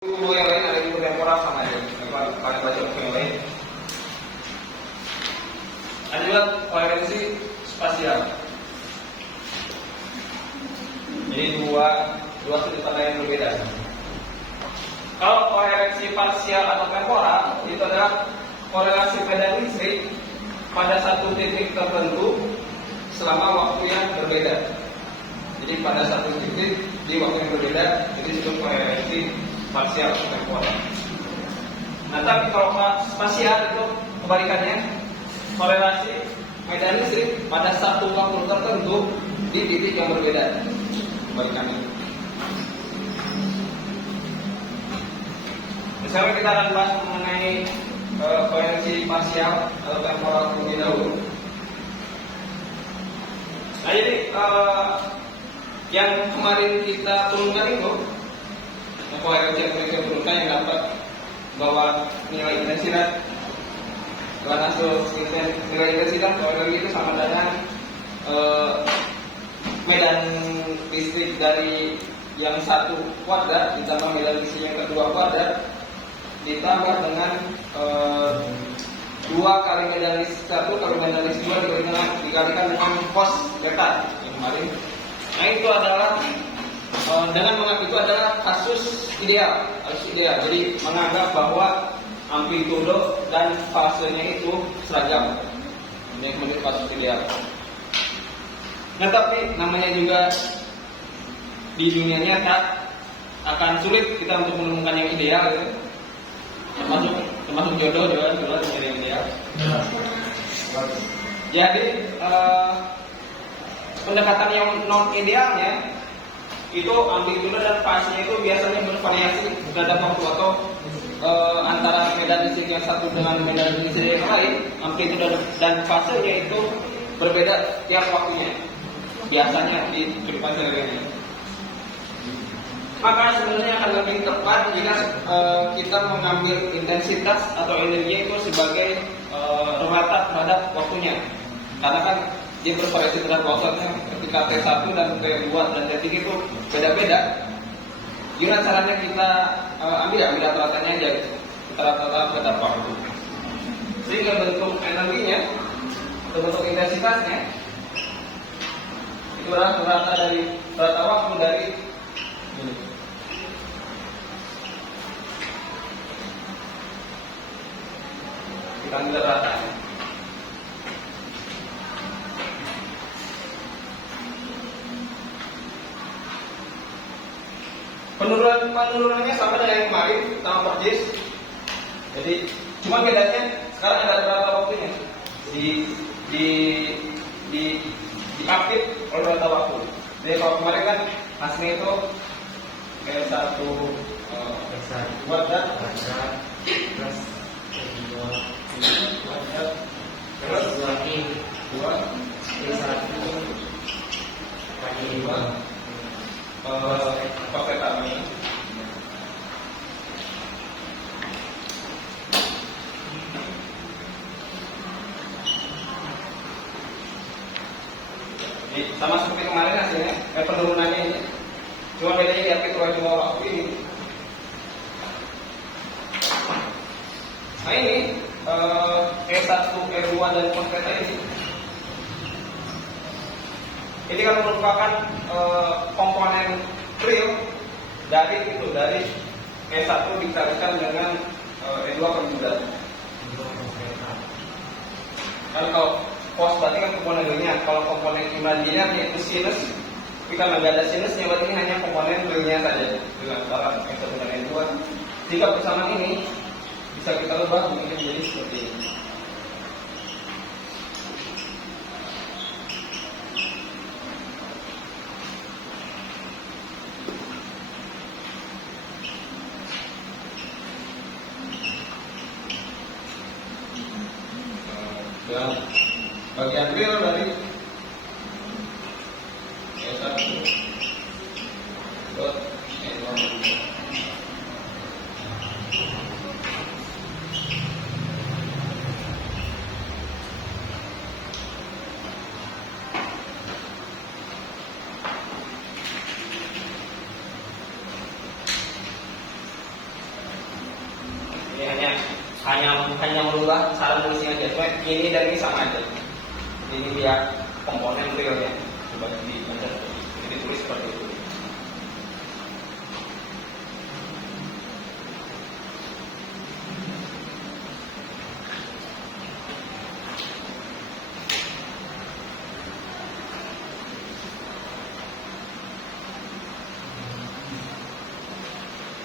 Buku yang lain ada buku temporal sama ya. Kalian baca buku yang lain. Ada juga koherensi spasial. Jadi dua sudut pandang yang berbeda. Kalau koherensi parsial atau temporal itu adalah korelasi medan listrik pada satu titik tertentu selama waktu yang berbeda. Jadi pada satu titik di waktu yang berbeda, jadi disebut koherensi parsial atau temporal. Nah, tapi kalau spasial itu kebalikannya, korelasi medan listrik pada satu waktu tertentu di titik yang berbeda. Kebalikannya. Sekarang kita akan bahas mengenai koherensi parsial atau temporal terlebih dahulu. Nah, jadi yang kemarin kita turunkan itu koherensi yang kita turunkan yang dapat bahwa nilai intensitas nilai intensitas koherensi itu sama dengan medan listrik dari yang satu kuadrat ditambah medan listrik yang kedua kuadrat ditambah dengan 2 kali medan listrik 1 kali medan listrik 2 dikalikan dengan cos beta yang kemarin. Nah, itu adalah dengan menganggap itu adalah kasus ideal. Jadi menganggap bahwa amplitudo dan fasenya itu seragam. Ini menurut kasus ideal. Nah, tapi namanya juga di dunia nyata akan sulit kita untuk menemukan yang ideal, ya. termasuk jodoh juga mencari yang ideal. Jadi pendekatan yang non idealnya itu amplitudo dan fasenya itu biasanya bervariasi terhadap waktu atau antara medan listrik yang satu dengan medan listrik yang lain, amplitudo dan fasenya itu berbeda tiap waktunya. Biasanya di kehidupan sehari-hari. Maka sebenarnya akan lebih tepat jika kita mengambil intensitas atau energi itu sebagai rata terhadap waktunya. Karena kan dia bervariasi terhadap waktunya. Ketika T1 dan T2 dan T3 itu beda-beda. Gimana caranya kita ambil rata-ratanya aja, kita rata-rata terhadap waktu. Sehingga bentuk energinya atau bentuk intensitasnya itu adalah rata dari rata waktu dari ini. Kita ambil rata. Penurunannya sama dengan yang kemarin, sama persis. Jadi cuma bedanya sekarang ada berapa waktunya diupdate oleh berapa waktu. Jadi kalau kemarin kan hasilnya itu kayak satu kuadrat plus 2 kuadrat plus 2 kali 2 pakai kami. Jadi, sama seperti kemarin hasilnya, penurunannya ini. Cuma bedanya diapit oleh 2 waktu ini. Nah, ini E1, E2 dan cos beta ini. Ini kan merupakan komponen real dari E1 dikalikan dengan E2 per bulan. Kan kalau cos berarti kan komponen realnya, kalau komponen imajinernya yaitu sinus, kita nggak ada sinusnya, berarti ini hanya komponen realnya saja dengan barang E1 dan E2. Jika persamaan ini bisa kita ubah menjadi seperti ini. Dan bagian real dari E1 dot E2. Ini hanya merubah cara tulisnya aja. Cuma ini dan ini sama aja. Ini dia komponen realnya. Coba ditulis seperti itu.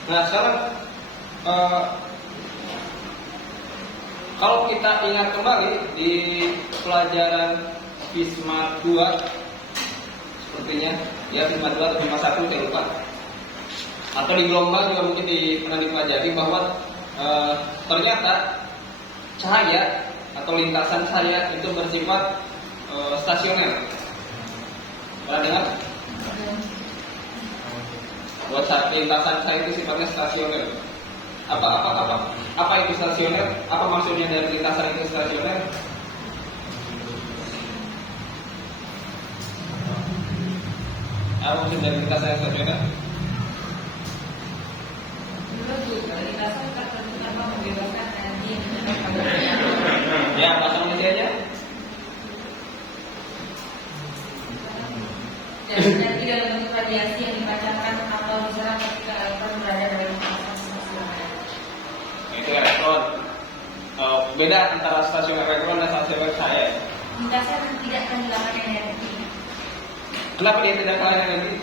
Nah sekarang kalau kita ingat kembali di pelajaran FISMA 2 sepertinya ya FISMA 2 atau FISMA 1 saya lupa, atau di gelombang juga mungkin pernah dipelajari bahwa ternyata cahaya atau lintasan cahaya itu bersifat stasioner. Pernah dengar? Buat lintasan cahaya itu sifatnya stasioner. Apa itu stasioner? Apa maksudnya dari lintasan itu stasioner? Apa maksud dari lintasan yang stasioner? Lintasan tanpa membebaskan energi ya, pasang media aja. dan energi dalam bentuk radiasi yang dipancarkan atau diserap ketika elektron berada dalam lintasan stasioner. Itu elektron. Beda antara stasiun elektron dan stasiun cahaya. Lintasan tidak kehilangan energi. Kenapa dia tidak kehilangan energi?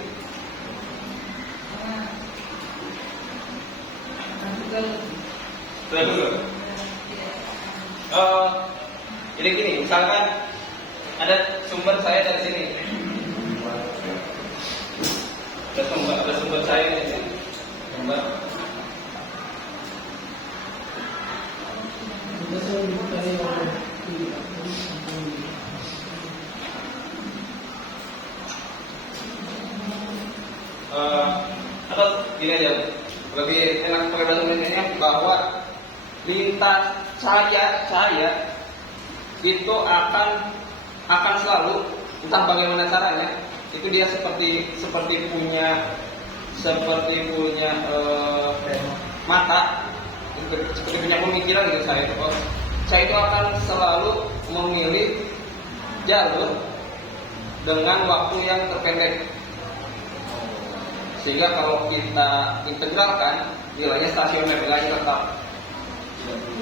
Tunggu dulu. Jadi gini, misalkan ada sumber saya dari sini. Ada sumber saya dari sini. Sumber. Atau gini aja, lebih enak pakai bahasa Indonesia bahwa lintas cahaya itu akan selalu, entah bagaimana caranya, itu dia seperti punya mata, seperti punya pemikiran gitu. Saya itu akan selalu memilih jalur dengan waktu yang terpendek, sehingga kalau kita integralkan nilainya stasioner, nilainya tetap,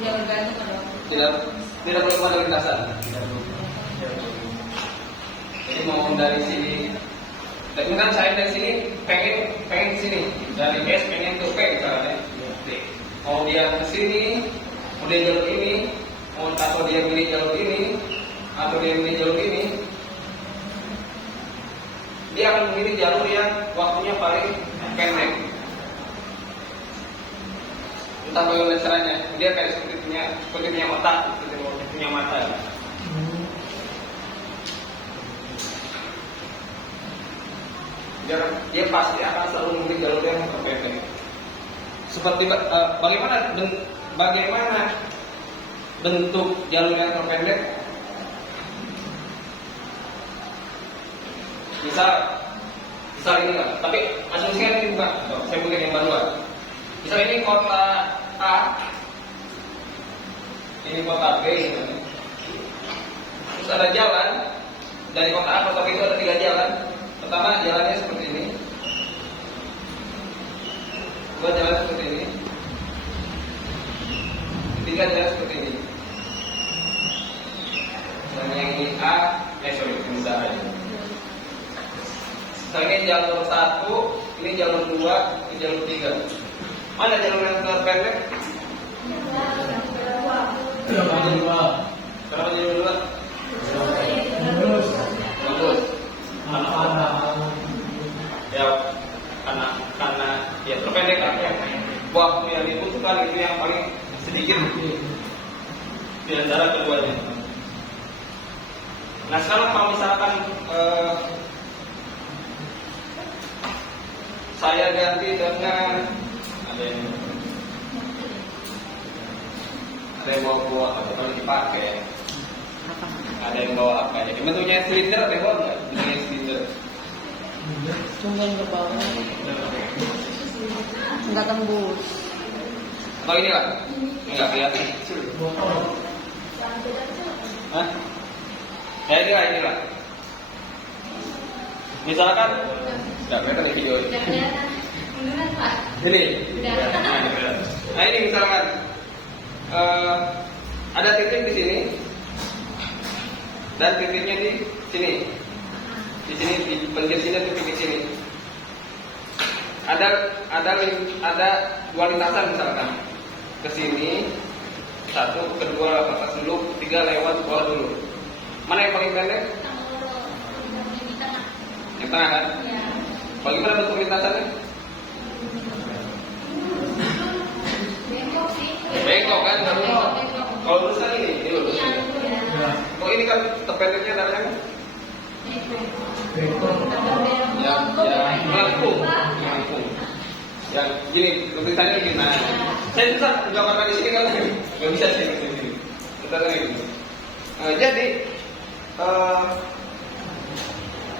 Tidak bergantung pada waktu. tidak perlu pada lintasan. Jadi mau dari sini, tapi kan saya dari sini pengen ke sini, dari S pengen ke P misalnya. Mau dia ke sini, mau dia jalur ini, atau dia pilih jalur ini, atau dia pilih jalur ini, dia akan memilih jalur yang waktunya paling pendek. Entah bagaimana caranya, dia kayak seperti punya otak, seperti punya mata. Dia pasti akan selalu memilih jalur yang terpendek. Seperti bagaimana bentuk jalur yang terpendek? Misal ini kan, tapi asumsikan ini bukan. Saya bukan yang baruan. Misal ini kota A, ini kota B, terus ada jalan dari kota A ke kota B itu ada 3 jalan. Pertama jalannya seperti ini, kedua jalan seperti ini, ketiga jalan seperti ini. Dan yang ini A, bisa aja. Nah, ini jalur 1, ini jalur 2, ini jalur 3. Mana jalur yang terpendek? Kenapa jalur 2? Bagus. Ya, karena ya terpendek kan. Waktu yang dibutuhkan itu yang paling sedikit di antara keduanya. Nah, sekarang kalau misalkan saya ganti dengan ada yang bawa atau kalau dipakai, ada yang bawa apa? Jadi bentuknya silinder, ada yang bawa nggak? Bentuknya silinder. Cuma ke bawah, nggak tembus. Oh ini lah, enggak kelihatan. Hah? Ya inilah. Misalkan, nggak kelihatan di video ini. Udah kelihatan. Munduran Pak. Ini. Udah. Nah ini misalkan ada titik di sini dan titiknya di sini. Di sini di pinggir sini titik di sini. Ada dua lintasan misalkan ke sini, satu, kedua ke atas dulu, ketiga lewat bawah dulu. Mana yang paling pendek? Yang tengah kan? Ya. Bagaimana bentuk lintasannya? Bengkok sih. Bengkok kan? Bengkok. Kalau lurus kan ini lurus. Iya. Oh ini kan terpendeknya darahnya kan? Melengkung. Yang gini, tulisannya gini. Nah, saya bisa gambarkan di sini kan? Nggak bisa sih di sini. Kita ini. Jadi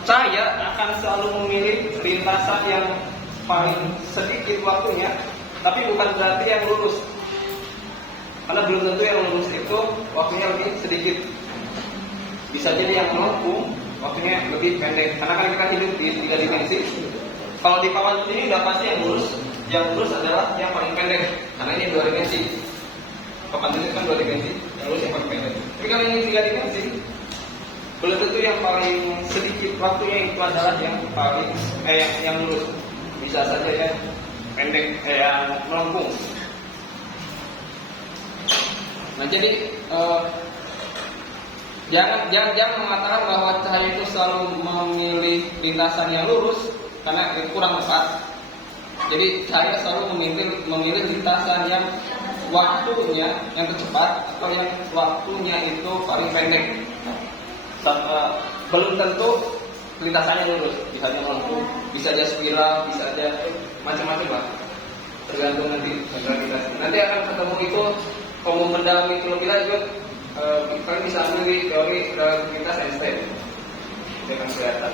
saya akan selalu memilih lintasan yang paling sedikit waktunya, tapi bukan berarti yang lurus. Karena belum tentu yang lurus itu waktunya lebih sedikit. Bisa jadi yang melengkung waktunya lebih pendek. Karena kan kita hidup di 3 dimensi. Kalau di papan ini udah pasti yang lurus adalah yang paling pendek. Karena ini 2 dimensi. Papan ini kan 2 dimensi, yang lurus yang paling pendek. Tapi kalau ini 3 dimensi, belum tentu yang paling sedikit waktunya itu adalah yang paling yang lurus. Bisa saja yang pendek, yang melengkung. Nah jadi jangan mengatakan bahwa cahaya itu selalu memilih lintasan yang lurus karena itu kurang tepat. Jadi cahaya selalu memilih lintasan yang waktunya yang tercepat atau yang waktunya itu paling pendek. Belum tentu lintasannya lurus, bisa aja melengkung, bisa aja spiral, bisa aja macam-macam lah. Tergantung nanti gravitasi. Nanti akan ketemu itu, kalau mau mendalami itu lebih lanjut, kalian bisa ambil di teori relativitas Einstein. Itu akan kelihatan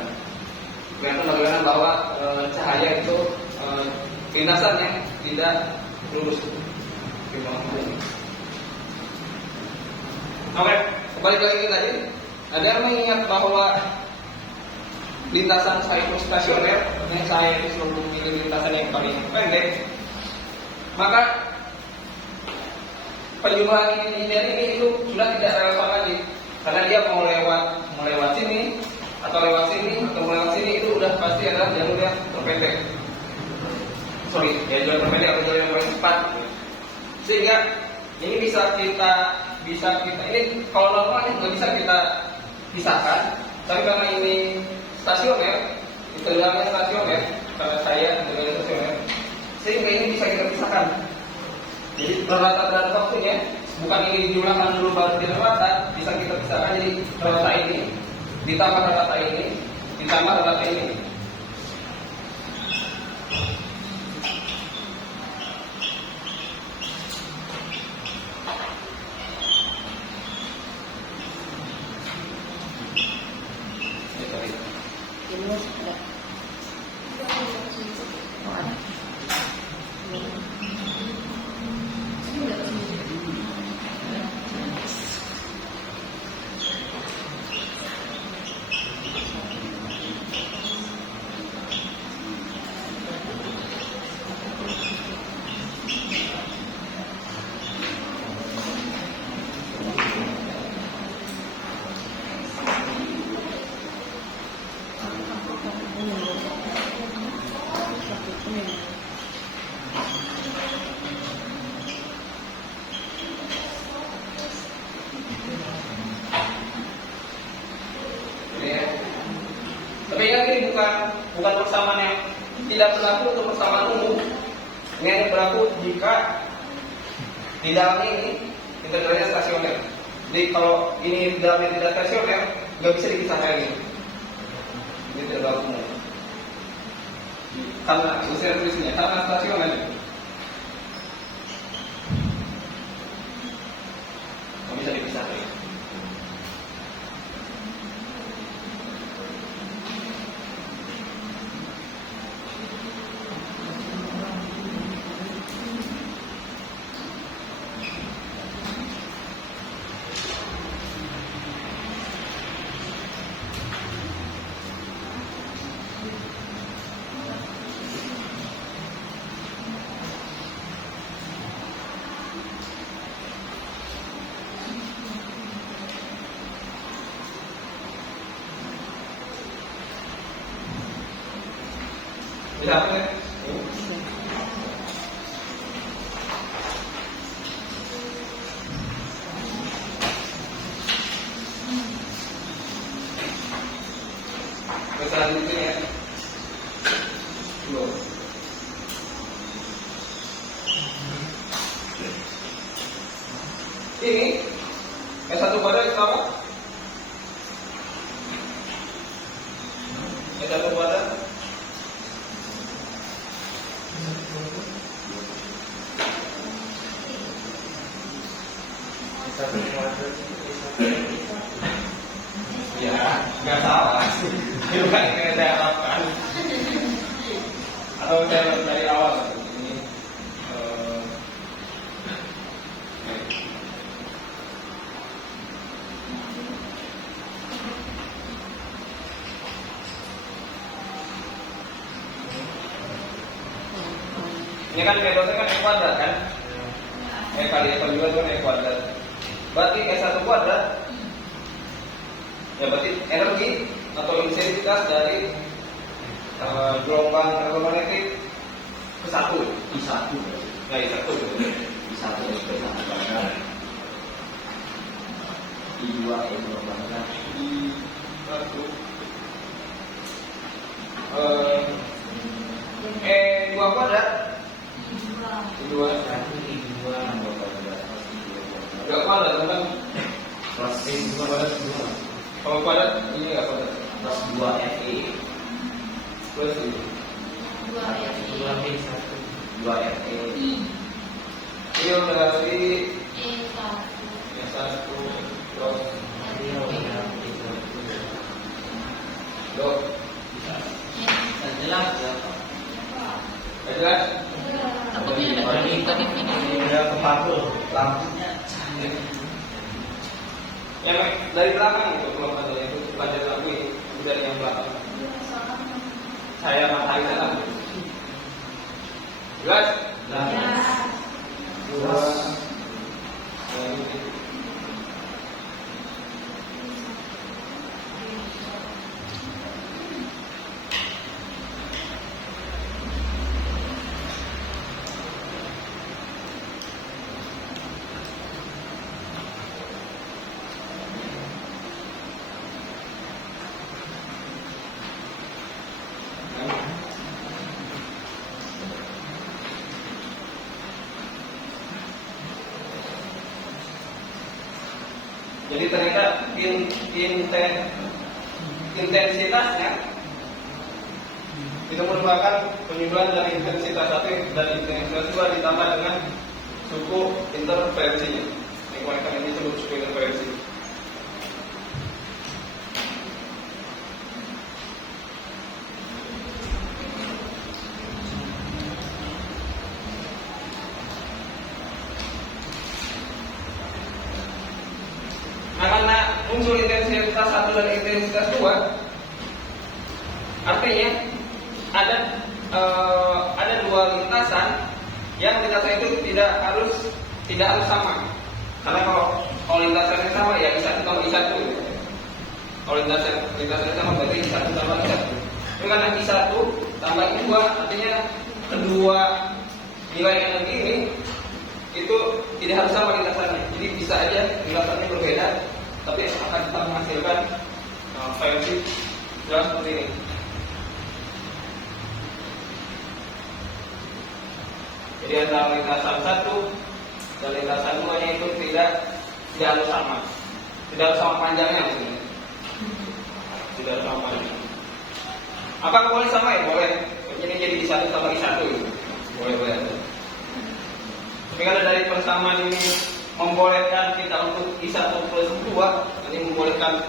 bagaimana bahwa cahaya itu lintasannya tidak lurus. Oke, kembali lagi tadi. Ada yang mengingat bahwa lintasan saya itu stasioner, yang saya itu selalu memilih lintasan yang paling pendek, maka penjumlahan ini itu sudah tidak relevan lagi, karena dia mau lewat sini atau lewat sini atau lewat sini itu udah pasti adalah jalur yang terpendek. Jalur terpendek atau jalur yang paling cepat. Sehingga ini bisa kita ini kalau normalnya nggak bisa kita pisahkan, tapi karena ini stasioner, dalamnya stasioner, karena saya dengan stasioner, sehingga ini bisa kita pisahkan. Jadi rata waktunya bukan ini dijumlahkan dulu baru jadi rata, bisa kita pisahkan. Jadi rata ini ditambah rata ini ditambah rata ini. Tapi ingat ini bukan persamaan yang tidak berlaku untuk persamaan umum. Ini hanya berlaku jika di dalamnya ini integralnya stasioner. Jadi kalau ini di dalamnya tidak stasioner, nggak bisa dipisahkan ini. Ini tidak berlaku umum. Karena usia tulisnya karena stasioner. Nggak bisa dipisahkan. Bisa apa ya? Selanjutnya dua. Ini S1 kuadrat itu apa? S1 kuadrat ya, nggak salah sih. Itu kan yang saya harapkan. Atau saya dari awal ini. Ini kan metode kan E kuadrat kan? E kali E juga itu kan E kuadrat. Berarti S1 kuadrat ya berarti energi atau intensitas dari gelombang elektromagnetik ke satu I1 nah I1 I1 itu kuadrat, I2 itu kuadrat, I1 E2 kuadrat I2 enggak kuadrat kan plus I2 kuadrat kalau kuadrat ini enggak kuadrat plus 2 Fe plus ini 2 Fe ini berarti S1 plus do jelas ya jelas udah kepadu lampunya yang dari belakang itu kalau ada itu belajar lagu ini dari yang belakang saya matahari dalam jelas dua jadi ternyata intensitasnya itu merupakan penyimpulan dari intensitas satu dan intensitas dua ditambah dengan suku interferensinya. Yang mereka ini disebut suku interferensi. Nah, karena muncul intensitas satu dan intensitas dua, artinya ada dua lintasan yang lintasan itu tidak harus sama. Karena kalau lintasannya sama ya I1 tambah I1. Kalau lintasannya sama berarti I1 tambah I1. Tapi karena I1 tambah I2 artinya kedua nilai energi ini itu tidak harus sama lintasannya. Jadi bisa aja lintasannya berbeda, tapi akan tetap menghasilkan frekuensi jelas seperti ini. Jadi antara lintasan satu dan lintasan dua nya itu tidak harus sama, tidak harus sama panjangnya maksudnya. Tidak harus sama panjangnya. Apakah boleh sama ya? Boleh. Ini jadi I1 sama I1 gitu. Boleh aja. Tapi kalau dari persamaan ini membolehkan kita untuk I1 plus 2, ini membolehkan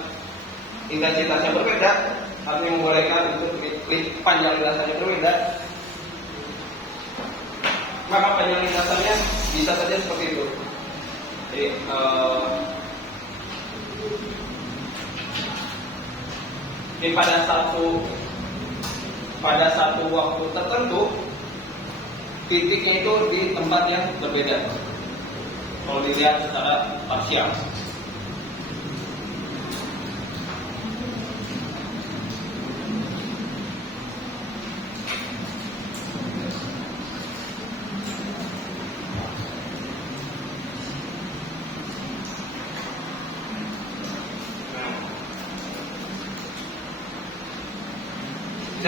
intensitasnya berbeda, artinya membolehkan untuk panjang lintasannya berbeda, maka panjang lintasannya bisa saja seperti itu. Jadi pada satu waktu tertentu titiknya itu di tempat yang berbeda. Kalau dilihat secara parsial.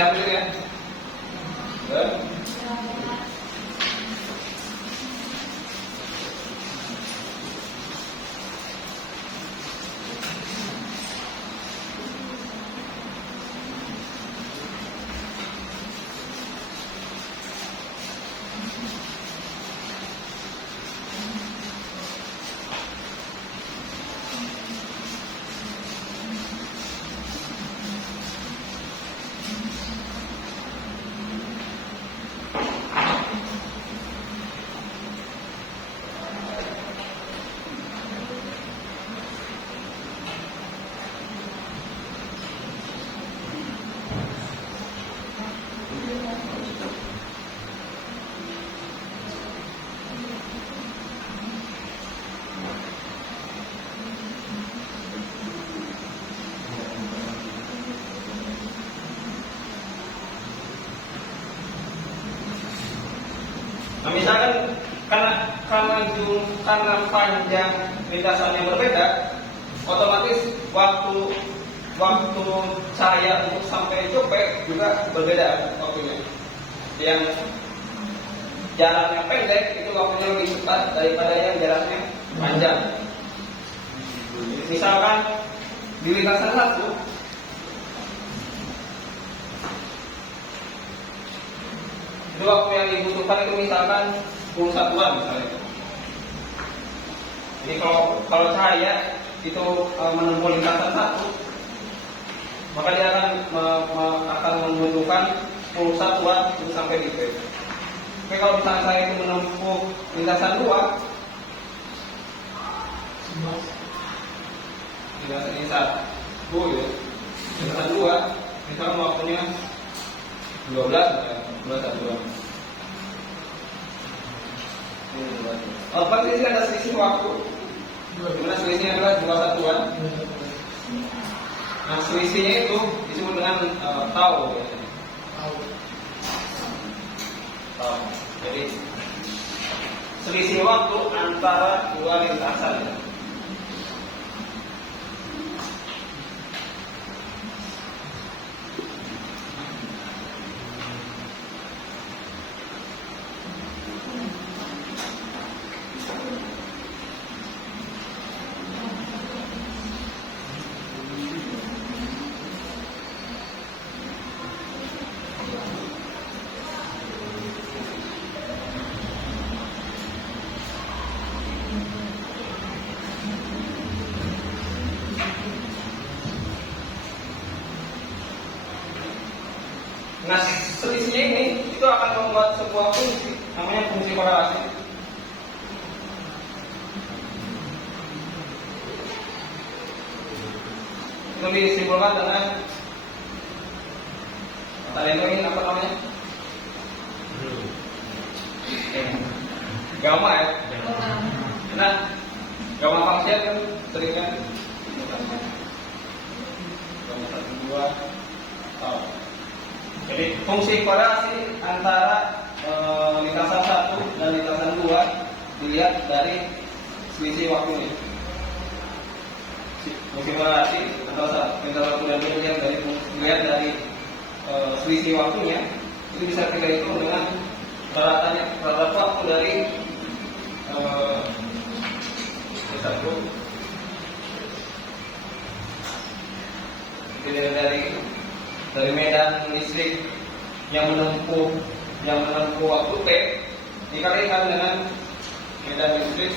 Siap gitu ya? Nah, misalkan karena panjang lintasannya berbeda, otomatis waktu cahaya untuk sampai Jope juga berbeda waktunya. Yang jaraknya pendek itu waktunya lebih cepat daripada yang jaraknya panjang. Misalkan di lintasan satu, itu waktu yang dibutuhkan itu misalkan 10 satuan misalnya. Jadi kalau cahaya itu menempuh lintasan satu, maka dia akan membutuhkan 10 satuan untuk sampai di P. Tapi kalau misalnya saya itu menempuh lintasan 2, lintasan ini satu ya, lintasan 2, misalkan waktunya 12 satuan. Pasti ini ada selisih waktu. Dimana selisihnya adalah 2 satuan. Nah, selisihnya itu disebut dengan tau. Tau. Jadi selisih waktu antara dua lintasan. Nah, selisihnya ini itu akan membuat sebuah fungsi, namanya fungsi korelasi. Itu disimpulkan dengan tadi ini apa namanya? Gamma ya. Nah, gamma function kan sering kan gamma 1, 2 tahu. Jadi fungsi korelasi antara lintasan 1 dan lintasan 2 dilihat dari selisih waktunya. Fungsi korelasi antara lintasan 1 dan 2 dilihat dari selisih waktunya. Itu bisa kita hitung dengan rata waktu dari satu dari medan listrik yang menempuh waktu T dikalikan dengan medan listrik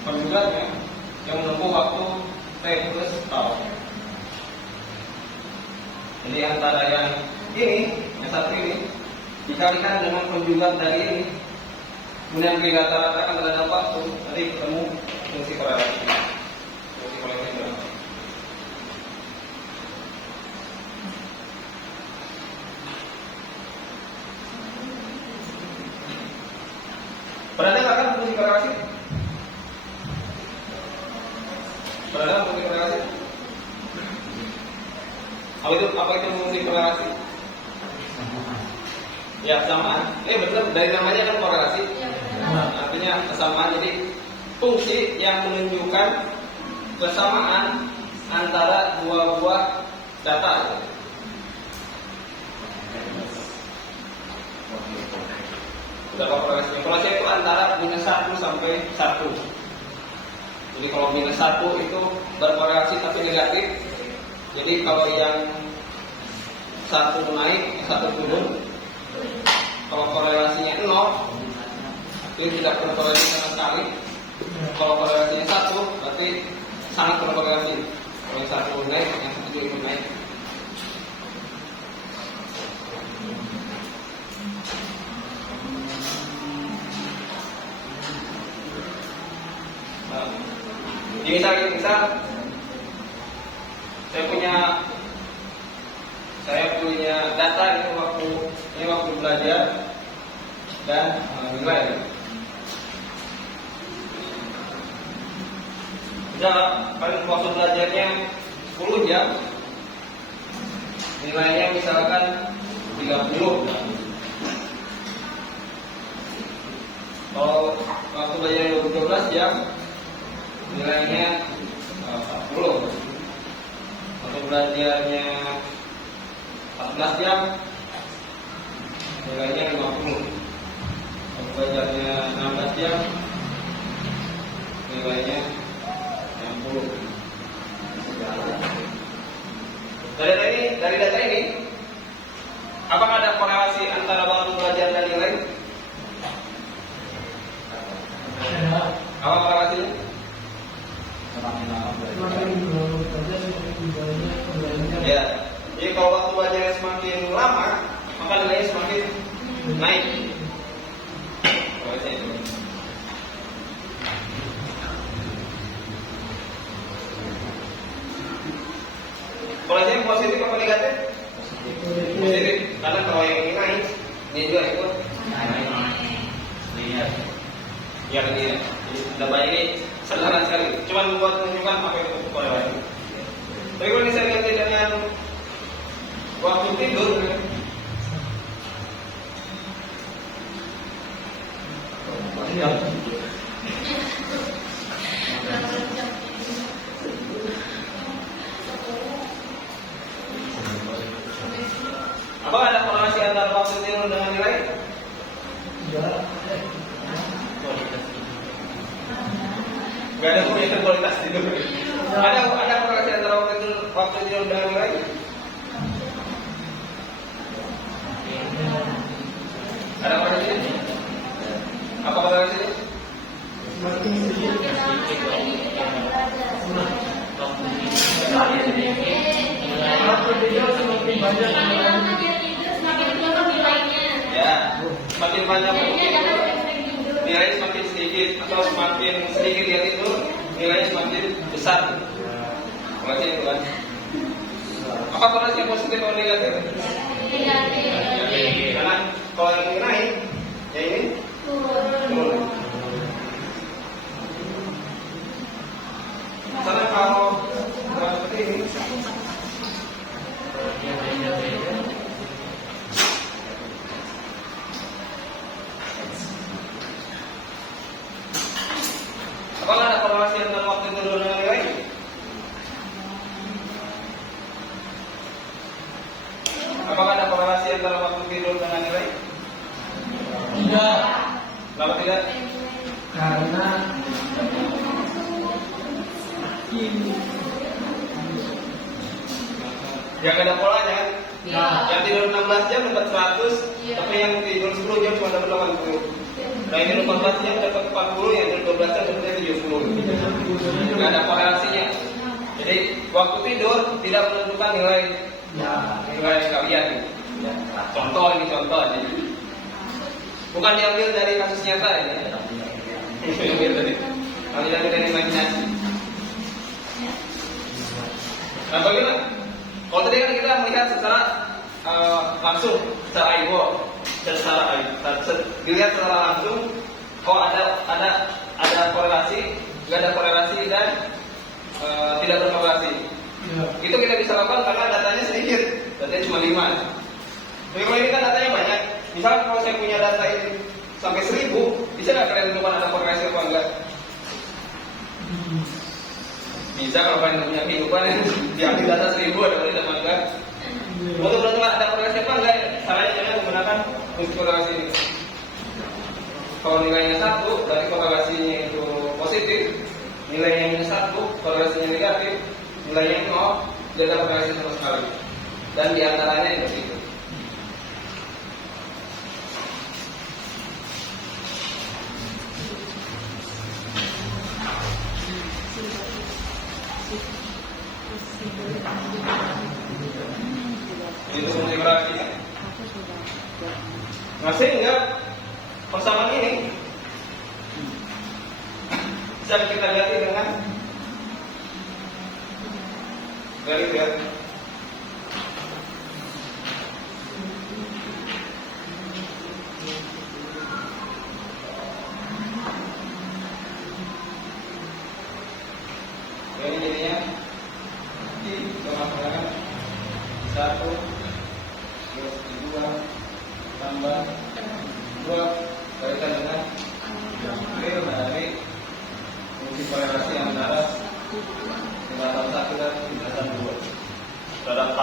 konjugatnya yang menempuh waktu T plus tau. Jadi antara yang satu ini dikalikan dengan konjugat dari ini, kemudian dirata-ratakan terhadap waktu, nanti ketemu fungsi korelasi. Pernah dengar kan fungsi korelasi? Pernah dengar fungsi korelasi? Apa itu fungsi korelasi? Ya, kesamaan. Betul, dari namanya kan korelasi. Artinya kesamaan. Jadi fungsi yang menunjukkan kesamaan antara dua buah data. Berapa korelasinya? Korelasinya itu antara minus 1 sampai 1. Jadi kalau minus 1 itu berkorelasi tapi negatif. Jadi kalau yang 1 naik, 1 turun. Kalau korelasinya 0, itu tidak berkorelasi sama sekali. Kalau korelasinya 1, berarti sangat berkorelasi. Kalau yang 1 naik, yang 1 juga ikut naik. Ini misal saya punya data itu waktu belajar dan nilai. Paling waktu belajarnya 10 jam, nilainya misalkan 30. Kalau waktu belajarnya 12 jam, nilainya 40. Waktu belajarnya 14 jam, nilainya 50. Waktu belajarnya 16 jam, nilainya 60. Dari data ini, apakah ada korelasi antara waktu belajar dan nilai? Apa korelasinya? Ya, jadi kalau waktu belajarnya semakin lama, maka nilainya semakin naik. Korelasinya positif apa negatif? Positif, karena kalau yang ini naik, ini juga ikut naik. Lihat. Ya ini, jadi ini sederhana sekali. Cuma buat menunjukkan apa itu korelasi. Tapi kalau misalnya ganti dengan waktu tidur, apa ada korelasi antara waktu tidur dengan nilai? Gak ada hubungan kualitas tidur. Ada korelasi antara waktu tidur dengan nilai? Ada korelasi? Apa korelasi? Ya, semakin banyak nilai semakin sedikit, atau semakin sedikit dia tidur, nilainya semakin besar. Korelasi itu kan. Apa korelasi positif atau negatif? Negatif. Karena kalau yang ini naik, ya ini turun. Karena kalau seperti ini, apakah ada korelasi antara waktu tidur dengan nilai? Apakah ada korelasi antara waktu tidur dengan nilai? Tidak. Kenapa tidak? Karena yang ada polanya. Ya. Yang tidur 16 jam dapat 100, tapi yang tidur 10 jam cuma dapat 80. Nah ini 14 jam dapat 40, yang tidur 12 jam dapat 70. Tidak ada korelasinya. Jadi waktu tidur tidak menentukan nilai kalian. Contoh ini contoh aja. Bukan diambil dari kasus nyata ini. Kami diambil dari imajinasi. Nah bagaimana? Kalau tadi kan kita melihat secara langsung, secara eyeball, dilihat secara langsung, ada korelasi, nggak ada korelasi dan tidak berkorelasi. Itu kita bisa lakukan karena datanya sedikit, datanya cuma 5. Tapi kalau ini kan datanya banyak. Misalnya kalau saya punya data ini sampai 1000, bisa nggak kalian tentukan ada korelasi apa enggak? Bisa kalau kalian punya kehidupan yang diambil data 1000 ada korelasi apa enggak? Untuk menentukan ada korelasi apa enggak, caranya jangan menggunakan fungsi korelasi ini. kalau nilainya 1 berarti korelasinya itu positif, nilainya minus 1 korelasinya negatif, nilainya 0 tidak ada korelasi sama sekali. Dan diantaranya itu begitu. Itu konfigurasinya. Nah, sehingga persamaan ini bisa kita ganti dengan garis ya. Ini jadinya sama-sama 1 plus 2 tambah 2 berikan dengan real dari fungsi korelasi antara tingkatan 1 dan tingkatan 2 terhadap P.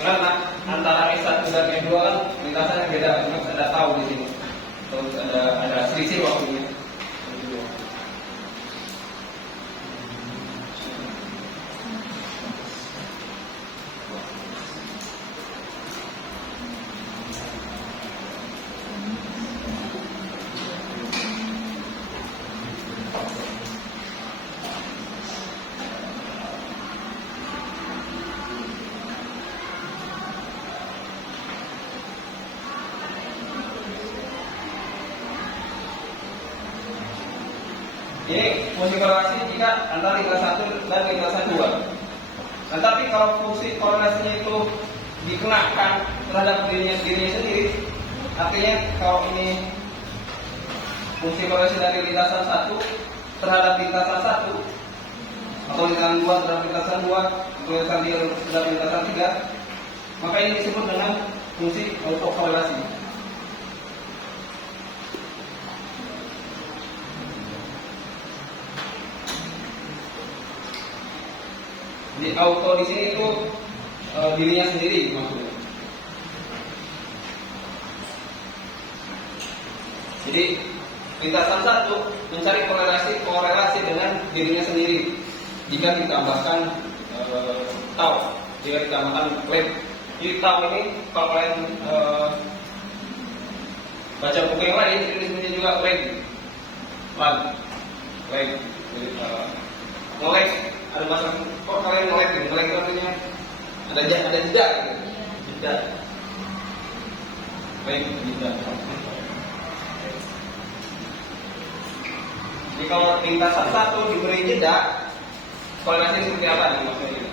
Karena antara S1 dan S2 kan lintasannya beda, ada tahu di sini. Terus ada selisih waktunya. Ini fungsi korelasi jika antara lintasan 1 dan lintasan 2. Nah, tapi kalau fungsi korelasinya itu dikenakan terhadap dirinya sendiri, artinya kalau ini fungsi korelasi dari lintasan 1 terhadap lintasan 1 atau lintasan 2 terhadap lintasan 2 atau lintasan 3 terhadap lintasan 3, maka ini disebut dengan fungsi autokorelasi. Jadi auto di sini itu dirinya sendiri maksudnya. Jadi lintasan 1 mencari korelasi dengan dirinya sendiri. Jika ditambahkan tau, jika ditambahkan lab. Jadi tau ini kalau kalian baca buku yang lain, ini juga lag. Nge-lag. Ada masalah, kok kalian nge-lag gitu? Nge-lag itu artinya ada jeda gitu. Jeda. Baik, jeda. Jadi kalau lintasan 1 diberi jeda, korelasi seperti apa nih maksudnya ini?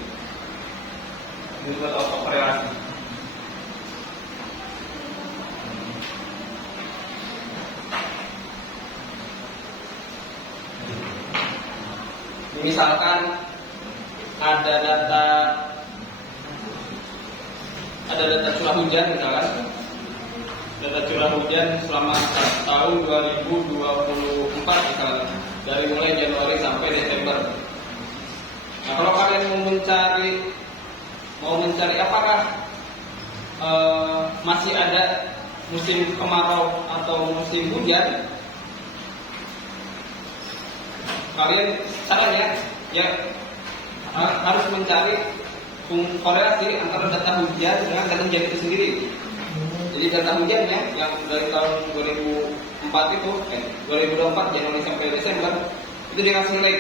Ini buat autokorelasi. Misalkan ada data curah hujan misalkan, data curah hujan selama tahun 2024 misalkan, dari mulai Januari sampai Desember. Nah, kalau kalian mau mencari apakah masih ada musim kemarau atau musim hujan, kalian caranya ya harus mencari korelasi antara data hujan dengan data hujan itu sendiri. Jadi data hujannya yang dari tahun 2004 itu 2024 Januari sampai Desember itu dikasih lag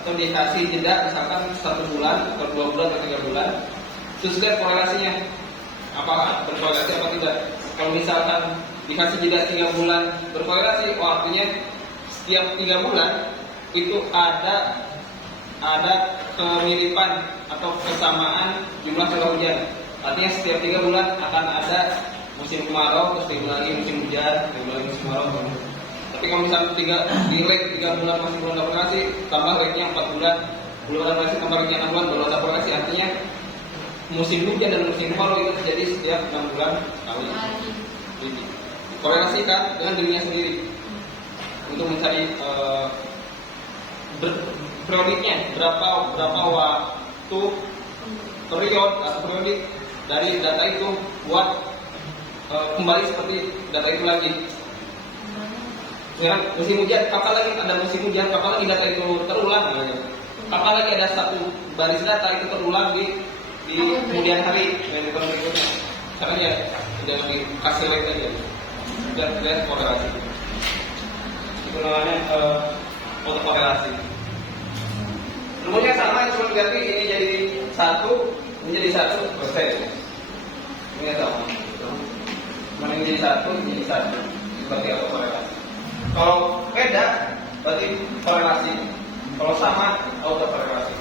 atau dikasih jeda misalkan 1 bulan atau 2 bulan atau 3 bulan. Terus lihat korelasinya apakah berkorelasi apa tidak. Kalau misalkan dikasih jeda 3 bulan berkorelasi, artinya setiap 3 bulan itu ada kemiripan atau kesamaan jumlah curah hujan. Artinya setiap 3 bulan akan ada musim kemarau, terus 3 bulan lagi musim hujan, 3 bulan lagi musim kemarau. Tapi kalau misalnya 3 bulan masih belum ada korelasi, tambah rate-nya 4 bulan, belum ada korelasi, tambah rate-nya 6 bulan, belum ada korelasi. Artinya musim hujan dan musim kemarau itu terjadi setiap 6 bulan sekali. Korelasikan dengan dirinya sendiri. untuk mencari periodiknya, berapa waktu periodik dari data itu buat kembali seperti data itu lagi. Sekarang musim hujan, kapan lagi ada musim hujan, kapan lagi data itu terulang gitu. Kapan lagi ada satu baris data itu terulang di kemudian hari dan berikutnya. Karena ya udah dikasih rate aja dan lihat korelasi. Itu namanya autokorelasi. Rumusnya sama, cuma ganti ini jadi satu, ini jadi satu, selesai. Ini sama. Mana ini jadi satu, ini jadi satu. Itu berarti autokorelasi. Kalau beda, berarti korelasi. Kalau sama, autokorelasi.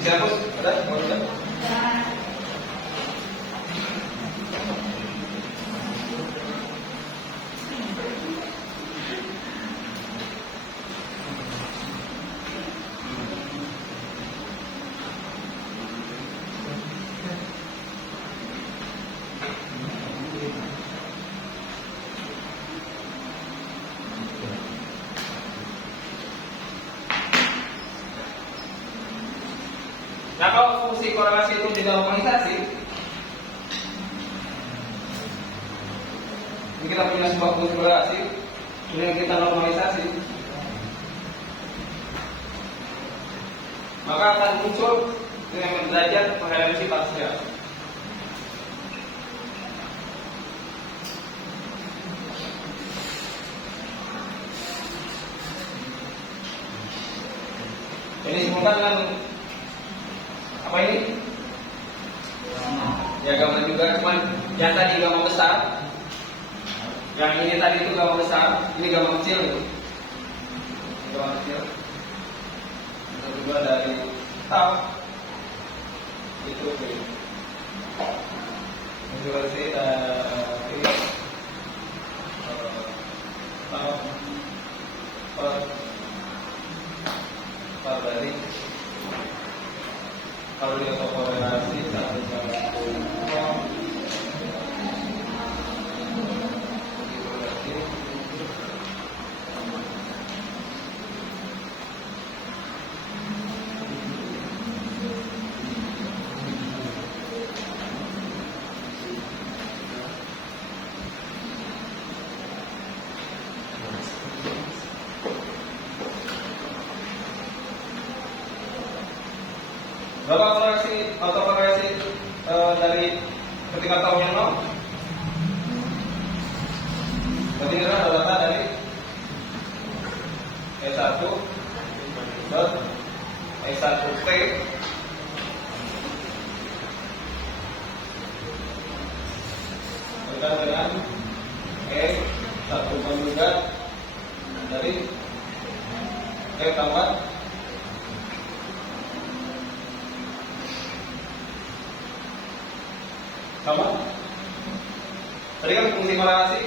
Dihapus, ada? Mau tidak? Nah, kalau fungsi korelasi itu tidak normalisasi, ini kita punya sebuah fungsi korelasi, kemudian kita normalisasi, maka akan muncul dengan derajat koherensi parsial. Ini semoga dengan apa ini? Ya gamma juga, cuman yang tadi gamma besar, yang ini tadi itu gamma besar, ini gamma kecil, gamma kecil. Itu juga dari tau itu ini juga sih dari tau per dari kalau dia korelasi satu berapa autokorelasi dari ketika tahun yang lalu? Berarti ini adalah data dari E1 dot E1T dengan E1 konjugat dari E tambah sama. Tadi kan fungsi korelasi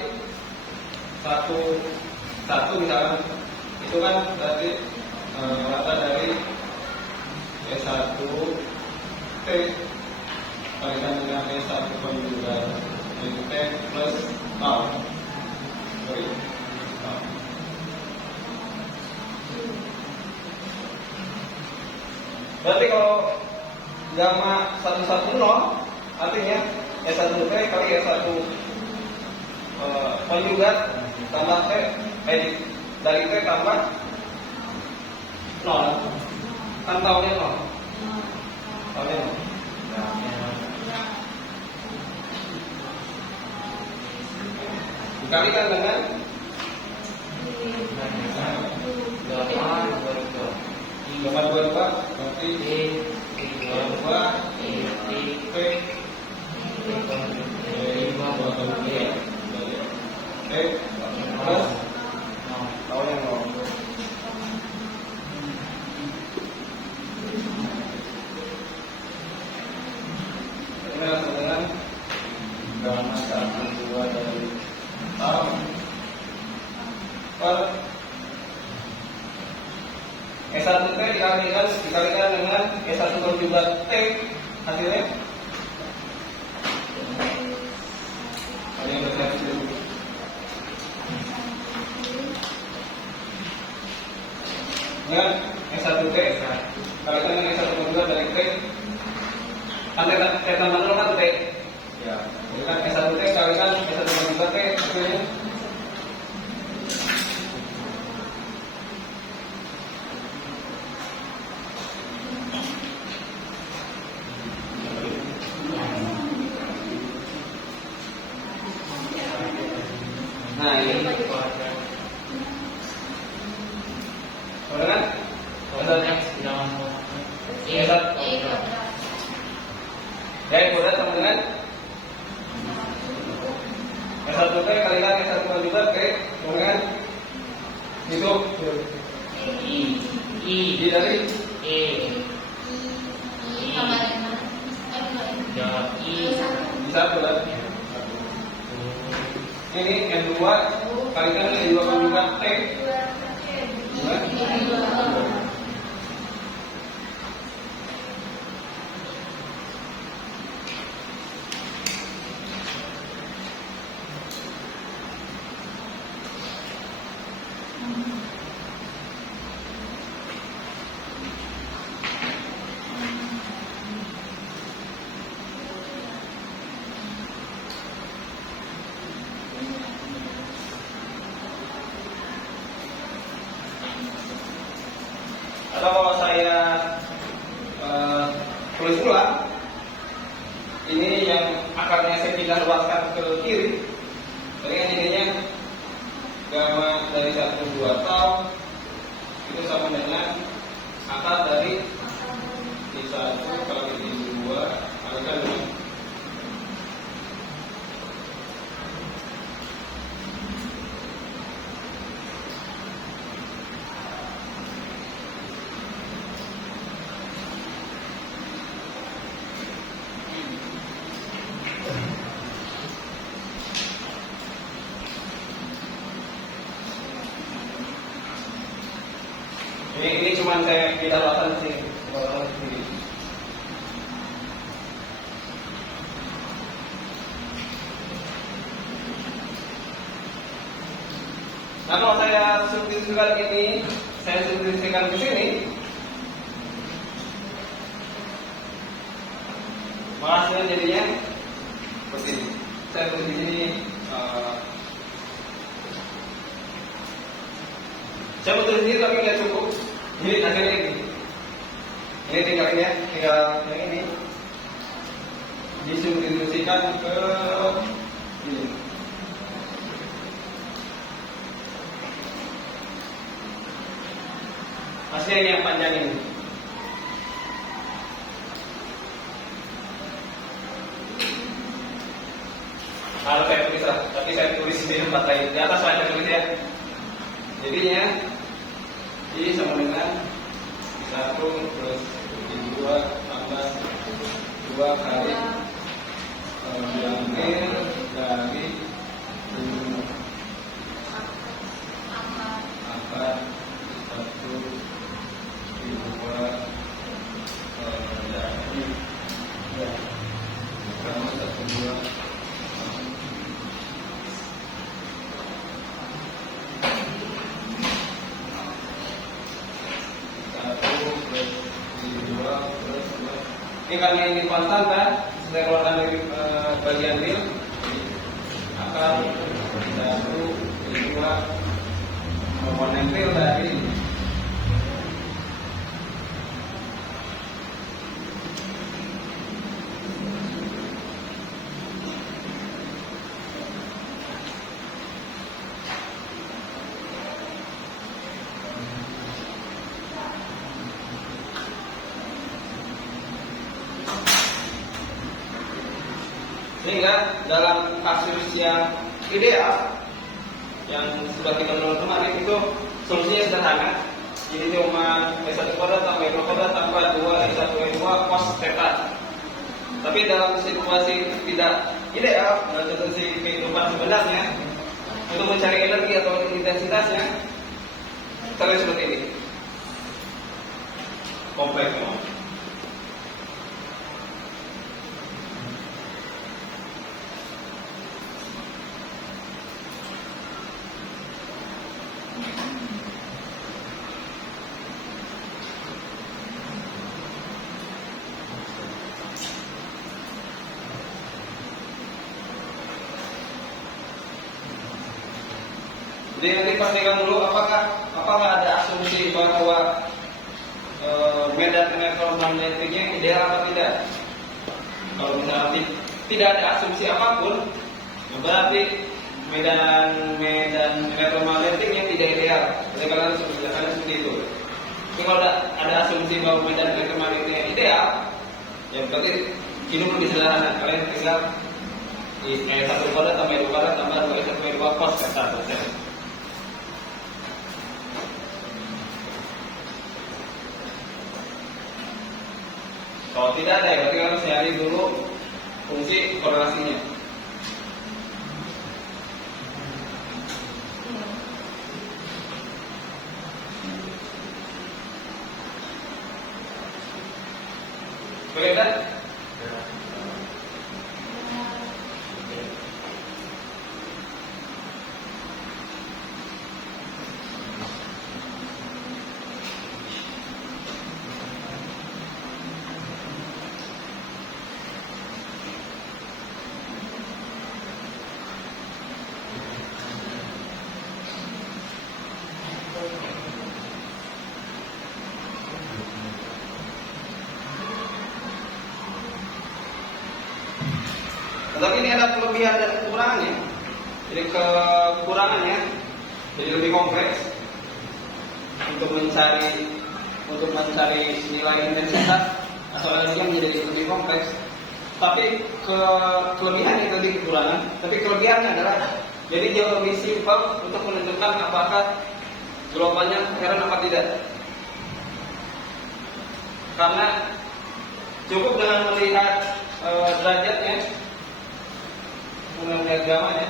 satu misalkan itu kan berarti data dari E1 T kalikan dengan E1 konjugat T plus tau. Berarti kalau gamma 110 artinya E1T kali E1 konjugat tambah T dari T tambah 0 kan tahunnya 0 tahunnya 0 dikalikan dengan gamma 22 berarti 22 T plus tahun yang lalu. Ini langsung dengan per S1T dikalikan dengan S1 konjugat T, hasilnya ada yang berarti dulu. Dengan S1T kalikan dengan S1 konjugat dari T, kan T tambah 0 kan T Ya. jadi kan S1T kalikan S1 konjugat T, hasilnya nah ini boleh kan? Contohnya ya kuadrat sama dengan S1T kalikan S1 konjugat T dengan itu I dari bisa bulat. Ini N2 kalikan N2 konjugat T atau kalau saya tulis ulang, ini yang akarnya saya pindah luaskan ke kiri, jadi kan ininya gamma dari 1 2 tau itu sama dengan akar dari I1 kali I2 kalikan dengan ini cuma saya pindah luasan sini. Nah kalau saya substitusikan ini, saya substitusikan ke sini, maka hasilnya jadinya seperti ini. Saya tulis di sini. Saya mau tulis ini tapi nggak cukup. Ini hasilnya ini. Ini tinggal ini ya, tinggal yang ini disubstitusikan ke ini. Hasilnya ini yang panjang ini. Kalau saya tulis lah, tapi saya tulis di tempat lain. Di atas saya tulis ya. Jadinya I sama dengan 1 plus I2 tambah 2 kali diambil dari akar 1 I2 dari karena 1 2 ini karena ini konstan kan, saya keluarkan dari bagian real, akar 1 2 komponen real dari sehingga dalam kasus yang ideal yang sudah kita menurut kemarin itu solusinya sederhana. Jadi cuma S1 kuadrat tambah I2 kuadrat tambah 2 S1 I2 cos theta. Tapi dalam situasi tidak ideal, dalam situasi kehidupan sebenarnya, untuk mencari energi atau intensitasnya terlihat seperti ini. Kompleks semua. Jadi nanti pastikan dulu apakah ada asumsi bahwa medan elektromagnetiknya ideal atau tidak. Kalau misalnya tidak ada asumsi apapun, berarti medan elektromagnetiknya tidak ideal. Jadi kalian seperti itu. Tapi kalau ada asumsi bahwa medan elektromagnetiknya ideal, ya berarti hidup lebih sederhana. Kalian tinggal di E1 kuadrat tambah E2 kuadrat tambah 2E1 E2 cos ke 1. Kalau tidak ada, berarti harus cari dulu fungsi korelasinya. Boleh tak? Tapi ini ada kelebihan dan kekurangannya. Jadi kekurangannya jadi lebih kompleks untuk mencari nilai intensitas atau energinya menjadi lebih kompleks. Tapi kelebihan itu lebih kekurangan. Tapi kelebihannya adalah jadi jauh lebih simpel untuk menentukan apakah gelombangnya heran apa tidak. Karena cukup dengan melihat derajatnya, melihat gamanya,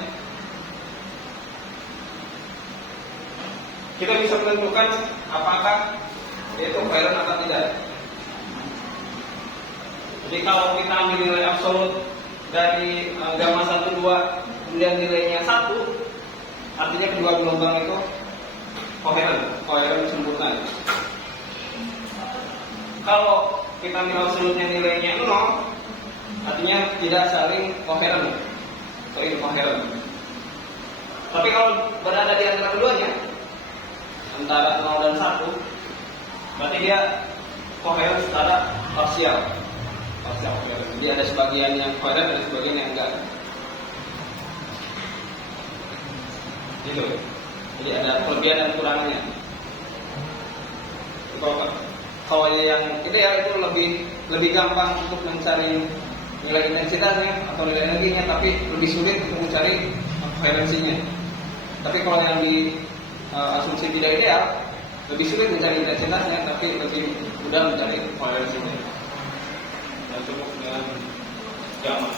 kita bisa menentukan apakah itu koheran atau tidak. Jadi kalau kita ambil nilai absolut dari gamma 1, 2, kemudian nilainya 1, artinya kedua gelombang itu koheran sempurna. Kalau kita ambil absolutnya nilainya 0, artinya tidak saling koheran. Tapi kalau berada di antara keduanya, antara 0 dan 1, berarti dia koheren secara parsial. Jadi ada sebagian yang koheren, ada sebagian yang enggak. Gitu. Jadi ada kelebihan dan kekurangannya. Kalau yang ideal itu lebih gampang untuk mencari nilai intensitasnya atau nilai energinya, tapi lebih sulit untuk mencari koherensinya. Tapi kalau yang di asumsi tidak ideal, lebih sulit mencari intensitasnya, tapi lebih mudah mencari koherensinya. Dan cukup dengan gamma.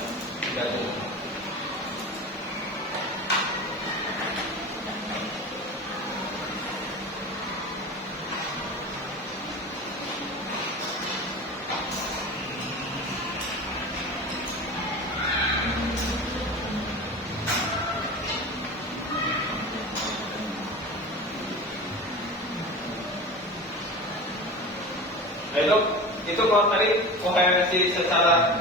Itu kalau tadi koherensi secara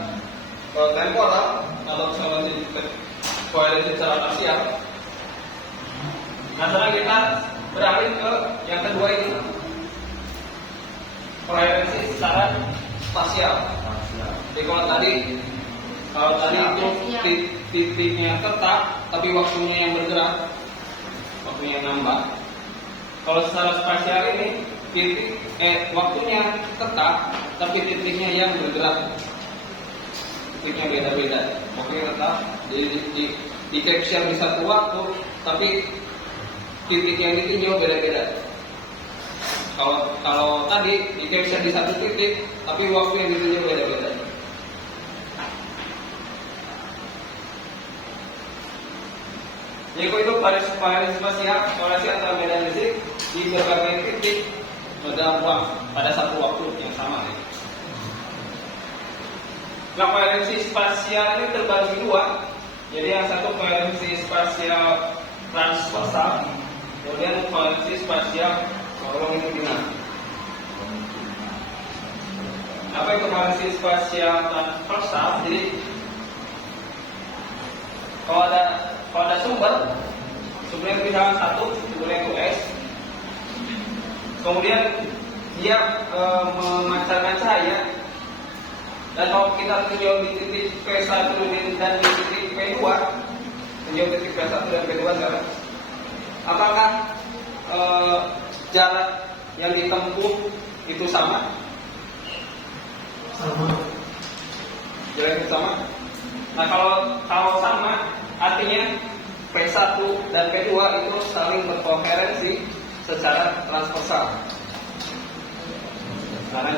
temporal, kalau koherensi secara parsial. Nah, sekarang kita beralih ke yang kedua ini, koherensi secara spasial. Jadi kalau tadi itu titiknya tetap, tapi waktunya yang bergerak, waktunya yang nambah. Kalau secara spasial ini waktunya tetap, tapi titiknya yang bergerak. Titiknya beda-beda. Waktunya tetap di capture di satu waktu, tapi titik yang ditinjau beda-beda. Kalau tadi di capture di satu titik, tapi waktu yang ditinjau beda-beda. Yaitu itu variasi antara medan listrik di berbagai titik pada satu waktu yang sama. Nah, variasi spasial ini terbagi dua. Jadi yang satu variasi spasial transversal, kemudian variasi spasial longitudinal. Apa itu variasi spasial transversal? Jadi kalau ada sumbernya misalkan satu, sumbernya itu S, kemudian dia memancarkan cahaya, dan kalau kita tinjau di titik P1 dan di titik P2, tinjau titik P1 dan P2 sekarang, apakah jarak yang ditempuh itu sama? Sama. Jarak itu sama. Nah, kalau sama, artinya P1 dan P2 itu saling berkoherensi secara transversal. Karena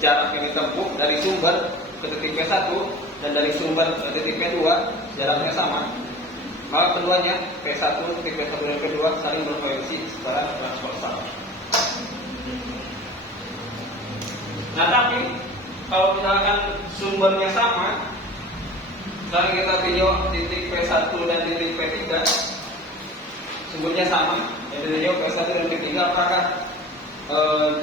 jarak yang ditempuh dari sumber ke titik P1 dan dari sumber ke titik P2 jaraknya sama. Maka keduanya P1, titik P1 dan P2 saling berkoherensi secara transversal. Nah, tapi kalau misalkan sumbernya sama, sekarang kita tinjau titik P1 dan titik P3, sumbernya sama, yang tinjau P1 dan P3, apakah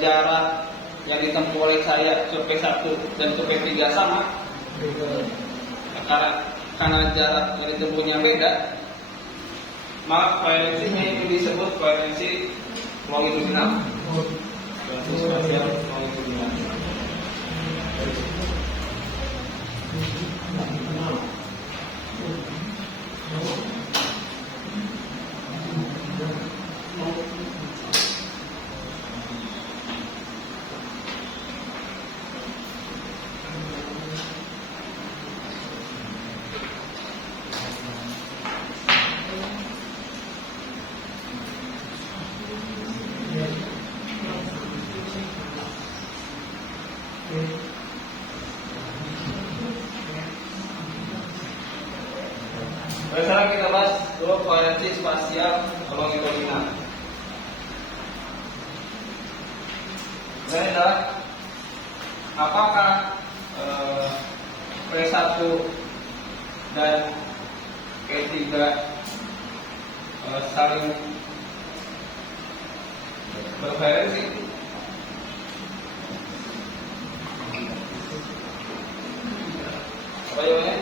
jarak yang ditempuh oleh saya ke P1 dan ke P3 sama? Karena jarak yang ditempuhnya beda, maka koherensinya itu disebut koherensi longitudinal. Koherensi spasial longitudinal. Sekarang kita bahas dulu koherensi spasial longitudinal. Ini adalah apakah P1 dan P3 saling berkoherensi? Apa jawabannya?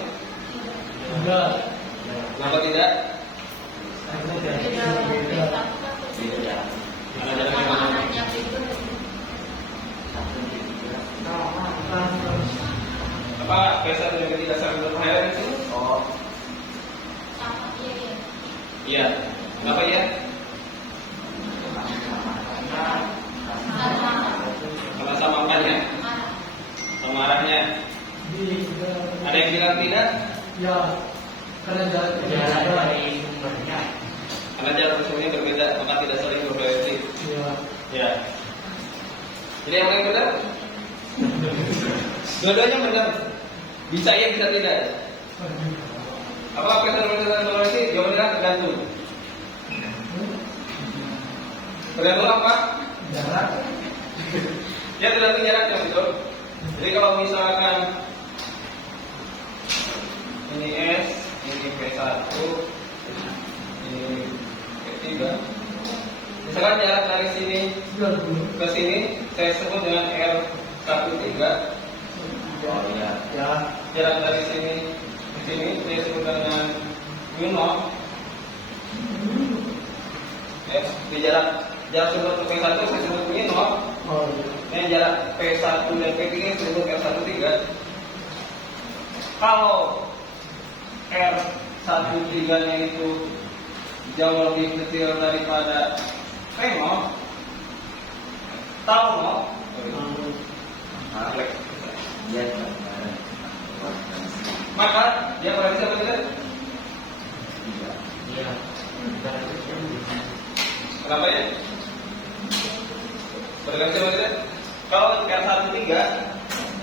Enggak. Kenapa tidak? Apa P1 dan P3 saling berkoherensi? Oh, iya. Kenapa ya? Karena sama apanya? Sama arahnya. Ada yang bilang tidak? Ya. Karena jarak dari sumbernya. Karena jarak sumbernya berbeda, maka tidak saling berkoherensi. Ya. Ya. Jadi yang paling benar? Dua-duanya benar. Bisa ya, bisa tidak. Apa P1 dan berkoherensi? Jawabannya tergantung. Tergantung apa? Jarak. Ya, tergantung jaraknya, betul. Jadi kalau misalkan ini S, ini P1, ini P3. Misalkan jarak dari sini ke sini saya sebut dengan R13. Oh iya. Ya. Jarak dari sini ke sini saya sebut dengan U0. Di jarak sumber ke P1 saya sebut U0. Oh. Ini jarak P1 dan P3 saya sebut R13. Kalau R13-nya itu jauh lebih kecil daripada P0, tahu no? Iya. Maka dia berarti apa tidak? Iya. Kenapa ya? Berarti apa tidak? Kalau R13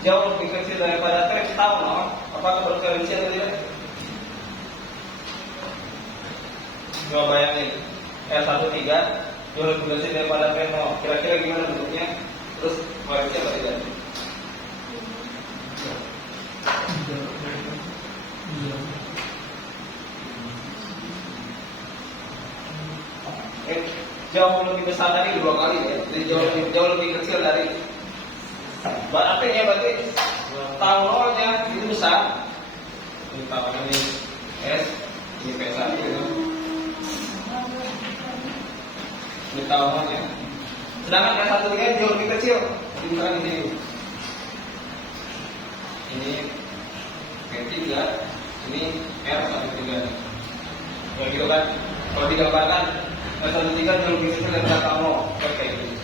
jauh lebih kecil daripada P, tahu no? Apakah berkoherensi atau tidak? Coba bayangin R13 jauh lebih kecil daripada P0. Kira-kira gimana bentuknya? Terus koreksi apa tidak? Jauh lebih besar dari 2 kali ya. Jadi jauh lebih kecil dari. Artinya berarti tau-nya itu besar. Ini tau ini S, ini P1 gitu. Ini tau-nya. Sedangkan R13 jauh lebih kecil. Jadi misalkan di sini. Ini P3, ini R13. Ya gitu kan. Kalau digambarkan R13 jauh lebih kecil dari tau kayak gitu.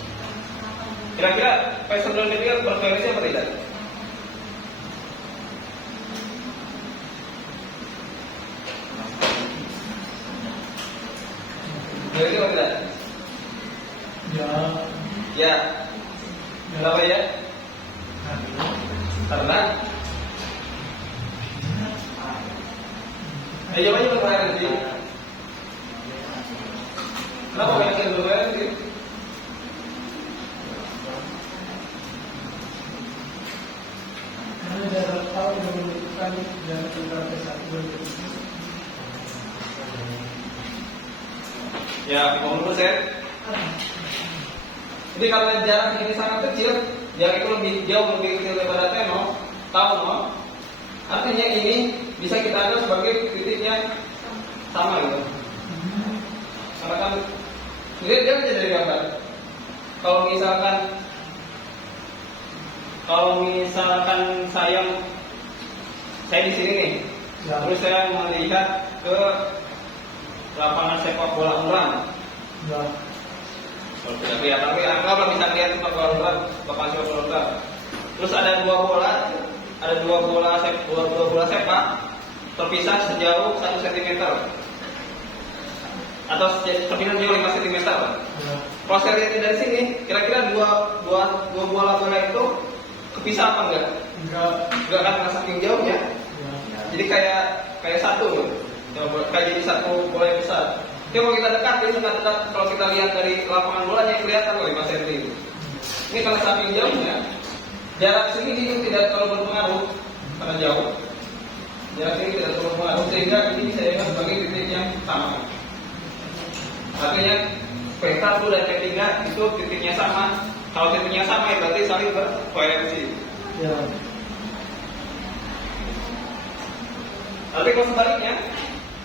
Kira-kira P9 bervariasi apa tidak? Berarti apa tidak? Ya. Ya. Kenapa ya? Karena jawabannya bervariasi. Kenapa banyak yang bervariasi? Karena jarak tahu yang menentukan jarak antara P1 dan P3. Ya, menurut saya. Jadi kalau jarak ini sangat kecil, jarak itu lebih kecil daripada T0, tahu no? Artinya ini bisa kita anggap sebagai titiknya sama gitu. Karena kan lihat dia aja dari gambar. Kalau misalkan saya di sini nih, Ya. terus saya melihat ke lapangan sepak bola Umran. Ya. Kalau tidak kelihatan, tapi anggaplah bisa lihat sepak bola Umran, lapangan sepak bola Umran. Terus ada dua bola sepak terpisah sejauh 1 cm atau terpisah sejauh 5 cm. Ya. Kalau saya lihat dari sini, kira-kira dua bola itu kepisah apa enggak? Enggak kan karena saking jauhnya. Ya. Jadi kayak satu, kayak jadi satu bola yang besar. Tapi kalau kita dekat, kalau kita lihat dari lapangan bolanya kelihatan loh 5 cm. Ini karena saking jauhnya, jarak sini juga tidak terlalu berpengaruh karena jauh. Jarak sini tidak terlalu berpengaruh sehingga ini bisa dianggap sebagai titik yang sama. Artinya P1 dan P3 itu titiknya sama. Kalau titiknya sama ya berarti saling bervariasi. Ya. Tapi kalau sebaliknya,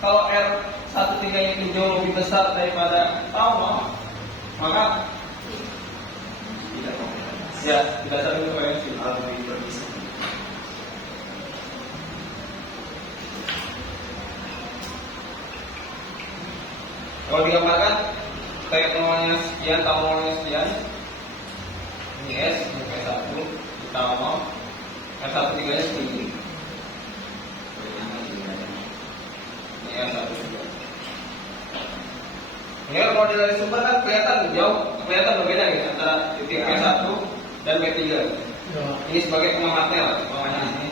kalau R13 itu jauh lebih besar daripada tau, maka tidak saling bervariasi. lebih berpisah. Kalau digambarkan kayak nolnya sekian, tahu nolnya sekian, ini S, ini P1, kita mau R13 nya segini, ini R13. Ini kan kalau dari sumber kan kelihatan berbeda gitu antara titik P1 dan P3. Ya. Ini sebagai pengamatnya lah, pengamatnya ini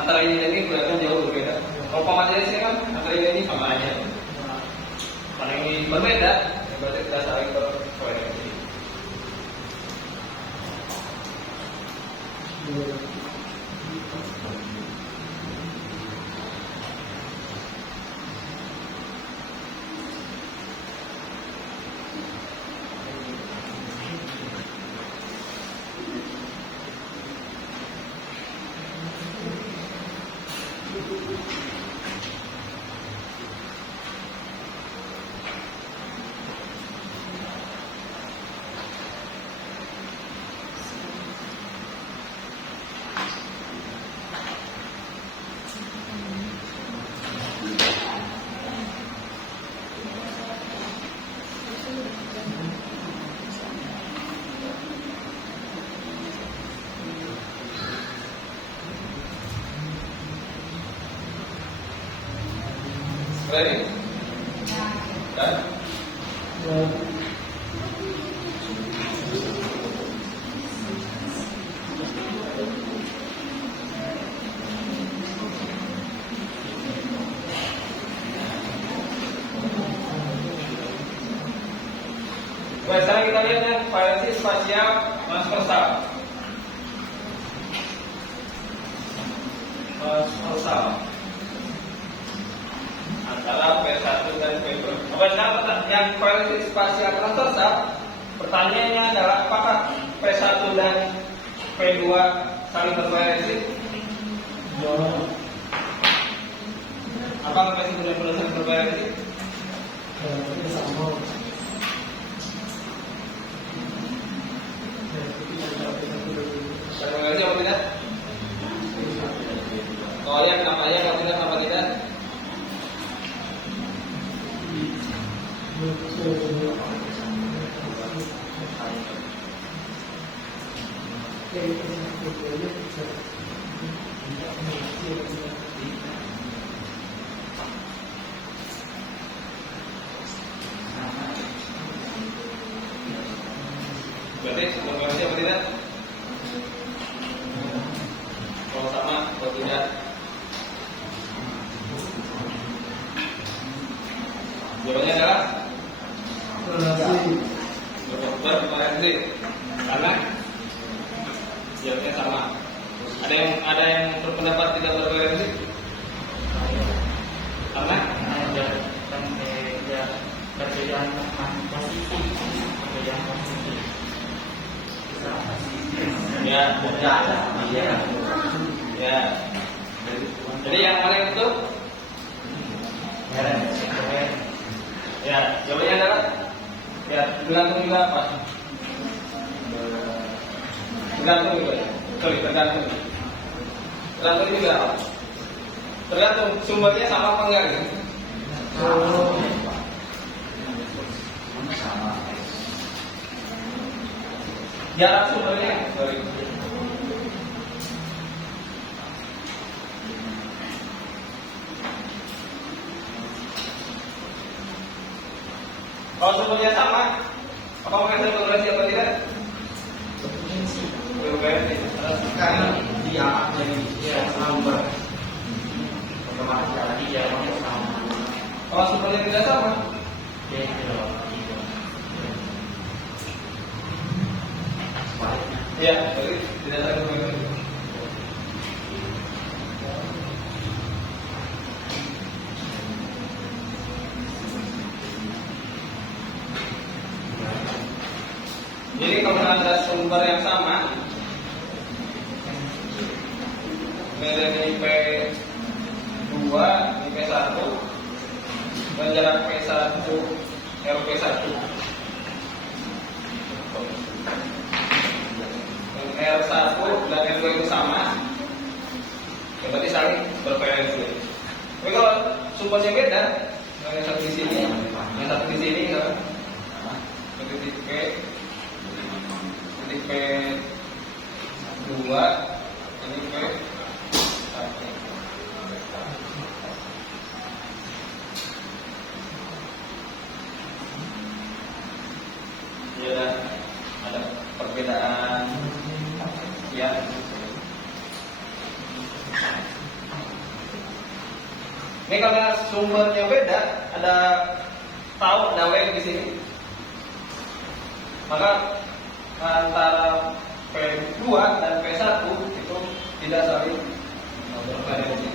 antara ini dan ini kelihatan jauh berbeda. Kalau pengamatnya di sini kan antara ini dan ini sama aja. Kalau ini berbeda, ya berarti kita saling berkoordinasi. Ya. Ready? Dan Ya. Baik, sekarang kita lihat yang variasi spasial transversal. Transversal antara P1 dan P2. Oke, sekarang yang variasi spasial transversal, pertanyaannya adalah apakah P1 dan P2 saling bervariasi? Apakah P1 dan P2 saling bervariasi? Sama. Bervariasi atau tidak? Oh ya, kenapa ya? Kalau tidak, kenapa tidak? Berarti bervariasi atau tidak? Kalau sama atau tidak? Jawabannya adalah bervariasi. Karena jawabannya sama. Ada yang berpendapat tidak bervariasi? Karena perbedaan posisi. ya, ya. Jadi yang mana itu? Ya, jawabannya adalah ya bergantung juga apa? Tergantung juga. Tergantung. Tergantung juga apa? Tergantung sumbernya sama apa enggak gitu. Jarak sumbernya, sorry. Kalau sumbernya sama, apakah kita bervariasi apa tidak? Bervariasi. Karena dia jadi sumber otomatis lagi dia sama. Kalau sumbernya tidak sama, Dia ya, berarti tidak ada bervariasi. Jadi kalau ada sumber yang sama, misalnya di P2, di P1, dan jarak P1, LP1, dan R1 dan R2 itu sama, ya berarti saling bervariasi. Tapi kalau sumbernya beda, yang satu di sini, yang satu di sini, kan? Titik P, titik P2, ini P1. Ya, ada perbedaan ya. Ini karena sumbernya beda, ada tahu ada W di sini. Maka antara P2 dan P1 itu tidak saling bervariasi.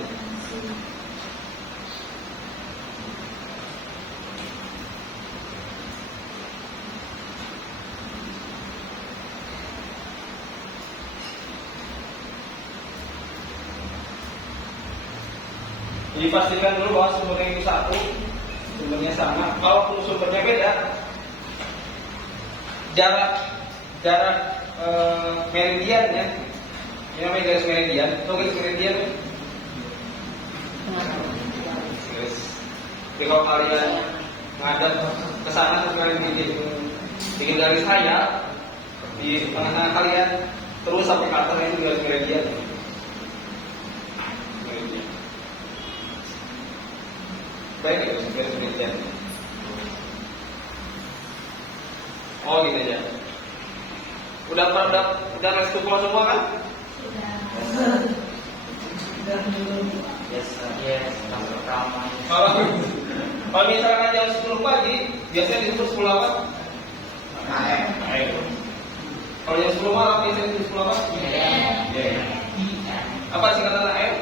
Jadi pastikan dulu bahwa sumbernya itu satu, sumbernya sama. Kalaupun sumbernya beda, jarak meridiannya, ini namanya garis meridian. Itu garis meridian. Jadi kalau kalian ngadep ke sana terus kalian bikin garis hayal di tengah-tengah kalian, terus sampai ke atasnya itu garis meridian. Baik, itu garis meridian. Oh gitu aja. Udah restu semua kan? Yes, yang pertama. Kalau misalkan jam 10 pagi, biasanya disebut 10 apa? AM. Kalau jam 10 malam biasanya jam 10 apa? Apa singkatan AM?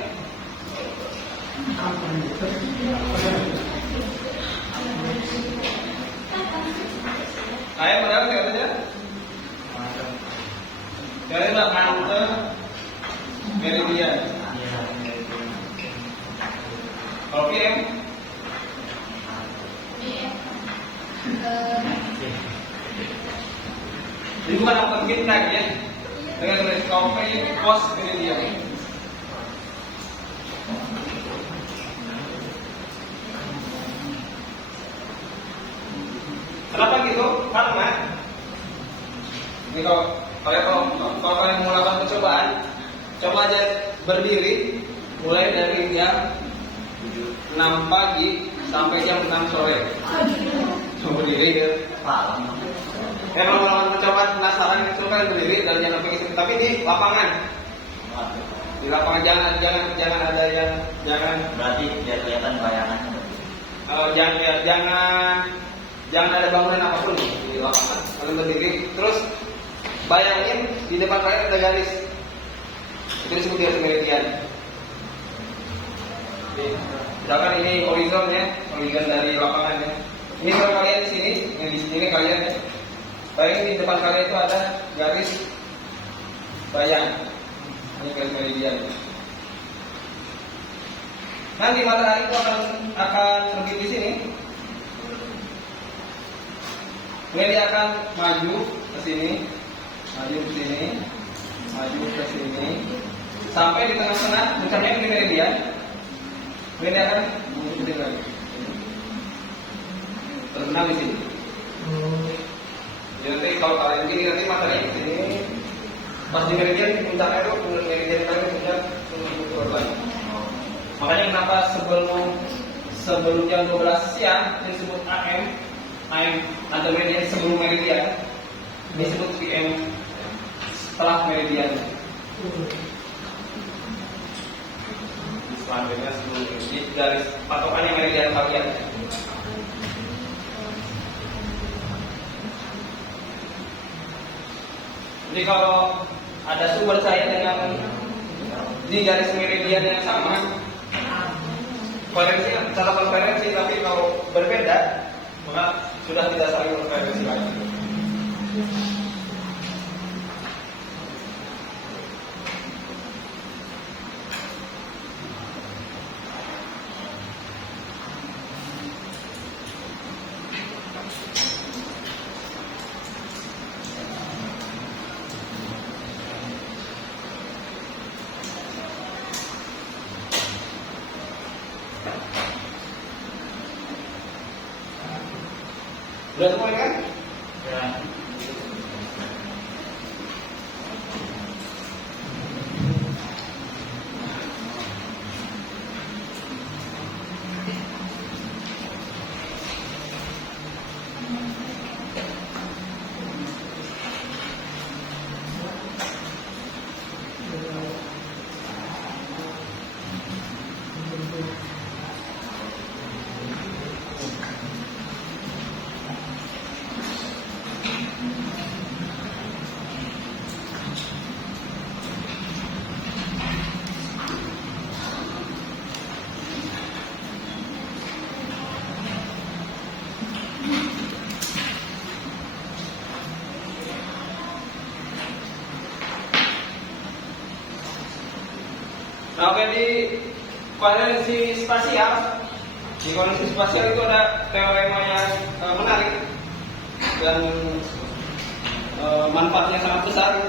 AM padahal singkatannya? Kalian nggak Ante Meridian. Kalau PM? Jadi bukan apa kita ya, dengan tulis kopi pos Meridian. Kenapa gitu? Karena ini kalau kalian mau melakukan percobaan, coba aja berdiri mulai dari jam 6 pagi sampai jam 6 sore. Coba berdiri ya. Kalau melakukan percobaan penasaran, coba kalian berdiri dari jam 6 pagi. Tapi di lapangan. Di lapangan jangan ada yang Berarti biar kelihatan bayangan. jangan ada bangunan apapun di lapangan. Kalian berdiri, terus bayangin di depan kalian ada garis. Itu disebut garis meridian. Misalkan ini horizon ya, horizon dari lapangan ya. Ini kalau kalian di sini, yang di sini kalian ya. Bayangin di depan kalian itu ada garis bayang. Ini garis meridian. Nanti matahari itu akan terbit di sini. Kemudian dia akan maju ke sini, maju ke sini, maju ke sini, sampai di tengah-tengah, puncaknya di meridian. Kemudian dia akan maju ke sini lagi. Terbenam di sini. Jadi nanti kalau kalian begini nanti matahari ke sini, pas di meridian di puncaknya itu, kemudian meridian lagi puncak turun lagi. Makanya kenapa sebelum jam 12 siang disebut AM atau meridian sebelum meridian, disebut PM setelah meridian. Selanjutnya sebelum dari patokannya meridian kalian. Jadi kalau ada sumber saya dengan di garis meridian yang sama, cara konferensi, tapi kalau berbeda maka sudah tidak saling konferensi lagi. Sudah semua kan? Ya. Nah, oke, di koherensi spasial, itu ada teorema yang menarik dan manfaatnya sangat besar.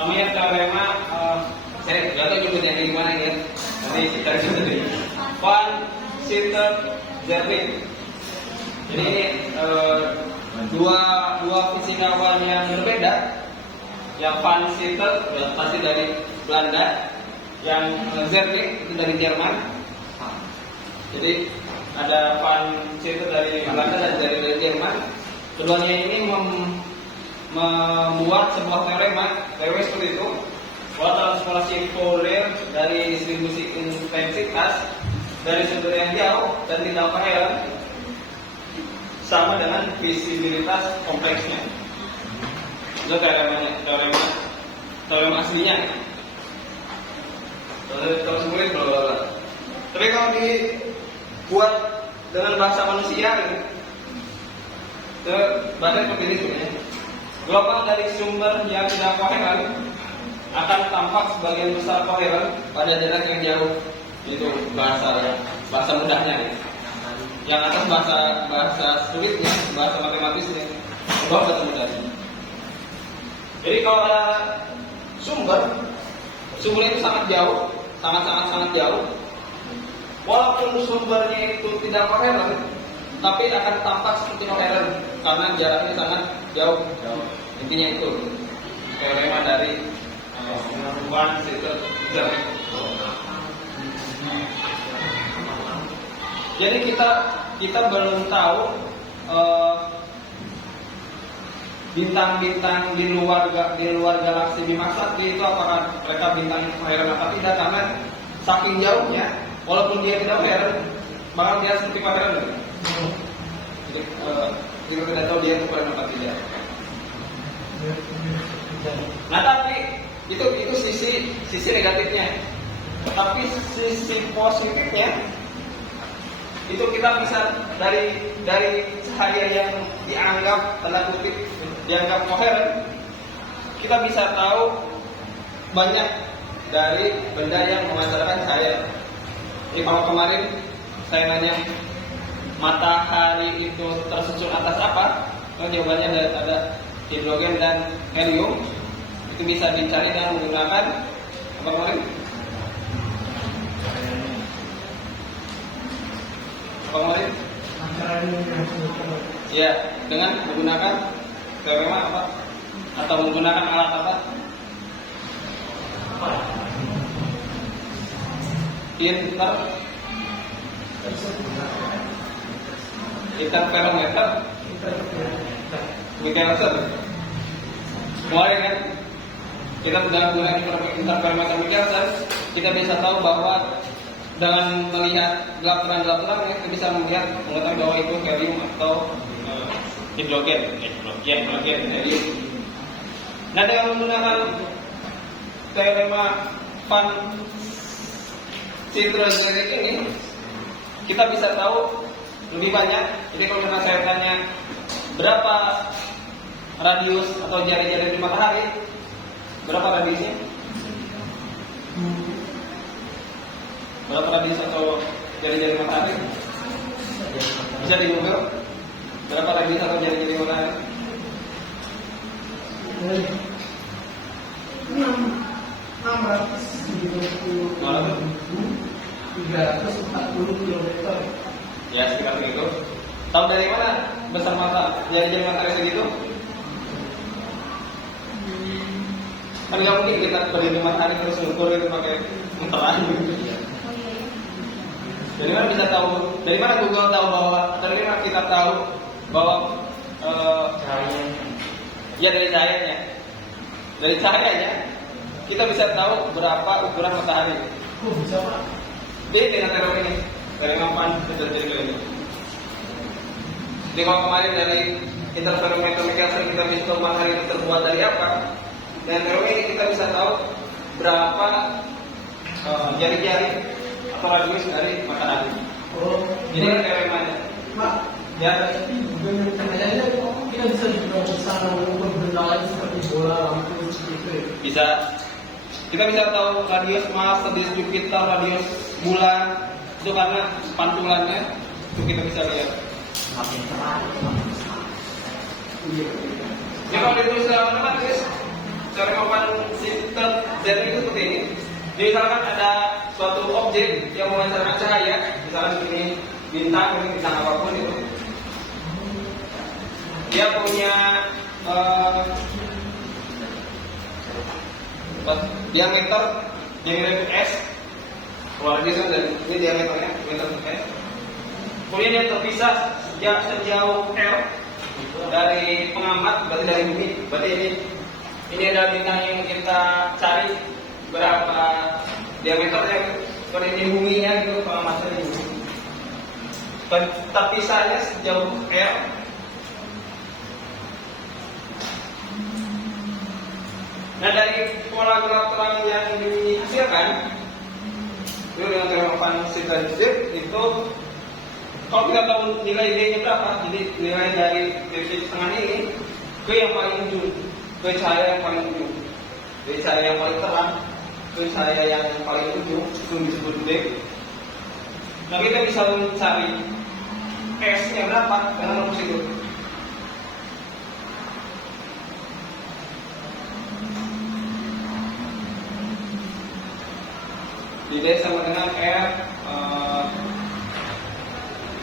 Namanya teorema, saya nggak tahu nyebutnya di mana ya. Nanti kita coba deh. Van Sitter-Zernick. Jadi ini dua fisikawan yang berbeda. Yang Van Sitter pasti dari Belanda, yang Zernick itu dari Jerman. Jadi ada Van Sitter dari Belanda dan dari Jerman. Keduanya ini membuat sebuah teorema seperti itu, bahwa transformasi Fourier dari distribusi intensitas dari sumber yang jauh dan tidak paralel sama dengan visibilitas kompleksnya. Itu teorema aslinya. Terus murid bla. Tapi kalau dibuat dengan bahasa manusia, itu bahasa seperti ini sebenarnya. Gelombang dari sumber yang tidak koheren akan tampak sebagian besar koheren pada jarak yang jauh. Itu bahasa mudahnya. Yang atas bahasa sulitnya, bahasa matematisnya, bawah bahasa mudahnya. Jadi kalau ada sumbernya itu sangat jauh, sangat jauh. Walaupun sumbernya itu tidak koheren, tapi akan tampak seperti koheren karena jaraknya sangat jauh. Intinya itu teorema dari Van Sitter. Jadi kita belum tahu bintang-bintang di luar galaksi Bima Sakti itu apakah mereka bintang koheren atau tidak, karena saking jauhnya, walaupun dia tidak koheren, bahkan dia seperti koheren. Jadi kita tidak tahu dia itu koheren atau tidak. Nah tapi itu sisi negatifnya. Tapi sisi positifnya itu kita bisa dari cahaya yang dianggap tanda kutip dianggap koheren, kita bisa tahu banyak dari benda yang memancarkan cahaya. Jadi kalau kemarin saya nanya matahari itu tersusun atas apa, jawabannya ada hidrogen dan helium. Itu bisa dicari dengan menggunakan apa kemarin? Ya, dengan menggunakan teorema apa? Atau menggunakan alat apa? Interferometer. Mikrometer. Mulai kan? Kita dengan menggunakan interferometer mikrometer, kita bisa tahu bahwa dengan melihat gelap-gelap kita bisa mengetahui bahwa itu helium atau hidrogen, helium. Nah, dengan menggunakan teorema Van Sitter ini, kita bisa tahu lebih banyak. Jadi kalau saya tanya berapa radius atau jari-jari di matahari, berapa radiusnya? Berapa radius atau jari-jari matahari? Bisa di Google. Berapa radius atau jari-jari matahari? 340 km. Ya, sekitar begitu. Tahu dari mana besar mata jari-jari matahari segitu? Kan nggak mungkin kita berdiri matahari terus ngukur itu pakai meteran. Dari mana bisa tahu? Dari mana Google tahu bahwa? Dari mana kita tahu bahwa Cahayanya. ya dari cahayanya. Dari cahayanya kita bisa tahu berapa ukuran matahari. Oh, bisa Pak? Dia dengan teori ini, dari ngapain terjadi ini. Jadi kalau kemarin dari interferometer mikrometer kita bisa tahu matahari itu terbuat dari apa. Dan teori ini kita bisa tahu berapa jari-jari atau radius dari matahari. Oh, Ini kan teoremanya. Pak, Ya, bukan kayaknya kita bisa juga bersama mengukur benda lain seperti bola, lampu, seperti itu ya? bisa. Kita bisa tahu radius Mars, radius Jupiter, radius bulan. Itu karena pantulannya itu kita bisa lihat. Makin terang. Jadi kalau ditulis secara matematis, teorema Van Sitter itu seperti ini. Jadi misalkan ada suatu objek yang memancarkan cahaya, misalkan ini bintang apapun itu, dia punya diameter S. Keluar dia dari ini diameternya, diameter S. Kemudian dia terpisah sejauh L dari pengamat, berarti dari bumi. Berarti ini adalah bintang yang kita cari berapa diameternya. Kalau ini buminya gitu, pengamatnya di bumi. Terpisahnya sejauh L. pola gerak terang yang dihasilkan itu dengan terobosan sintetik itu kalau kita tahu nilai D-nya berapa, jadi nilai dari titik setengah ini ke yang paling ujung, ke cahaya yang paling ujung, dari cahaya yang paling terang ke cahaya yang paling ujung itu disebut D. Nah kita bisa mencari S-nya berapa dengan rumus itu. Di D sama dengan R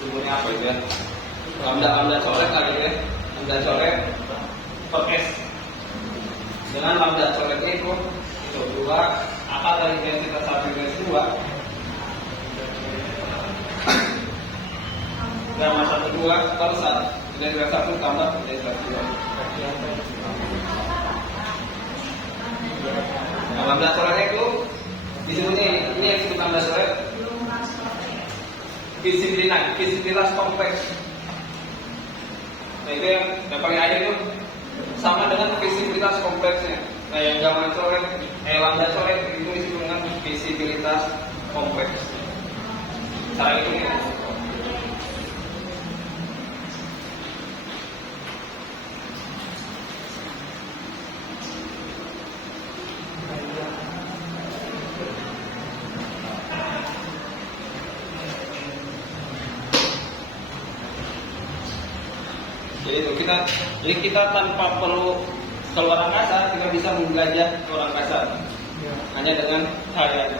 jumlahnya apa itu ya? Lambda coret kali ya, lambda coret per S. Dengan lambda coretnya itu 2 akar dari intensitas 1 garis 2 gamma 1 2 per 1 intensitas 1 tambah intensitas 2. Nah, lambda coretnya itu disebutnya ini yang disebut lambda coret visibilitas kompleks. Nah itu yang paling akhir itu sama dengan visibilitas kompleksnya. Nah yang gamma coret, lambda coret itu disebut dengan visibilitas kompleks. Cara itu ya. Jadi kita tanpa perlu keluar angkasa, kita bisa menjelajah ke luar angkasa hanya dengan cahaya.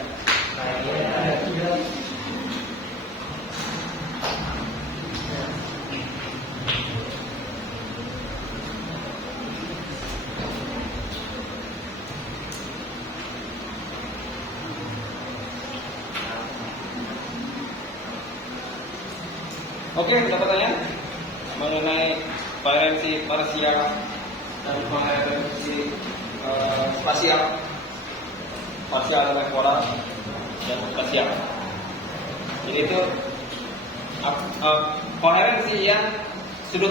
Oke, kita bertanya mengenai koherensi parsial dan koherensi spasial, parsial temporal dan spasial. Jadi itu koherensi yang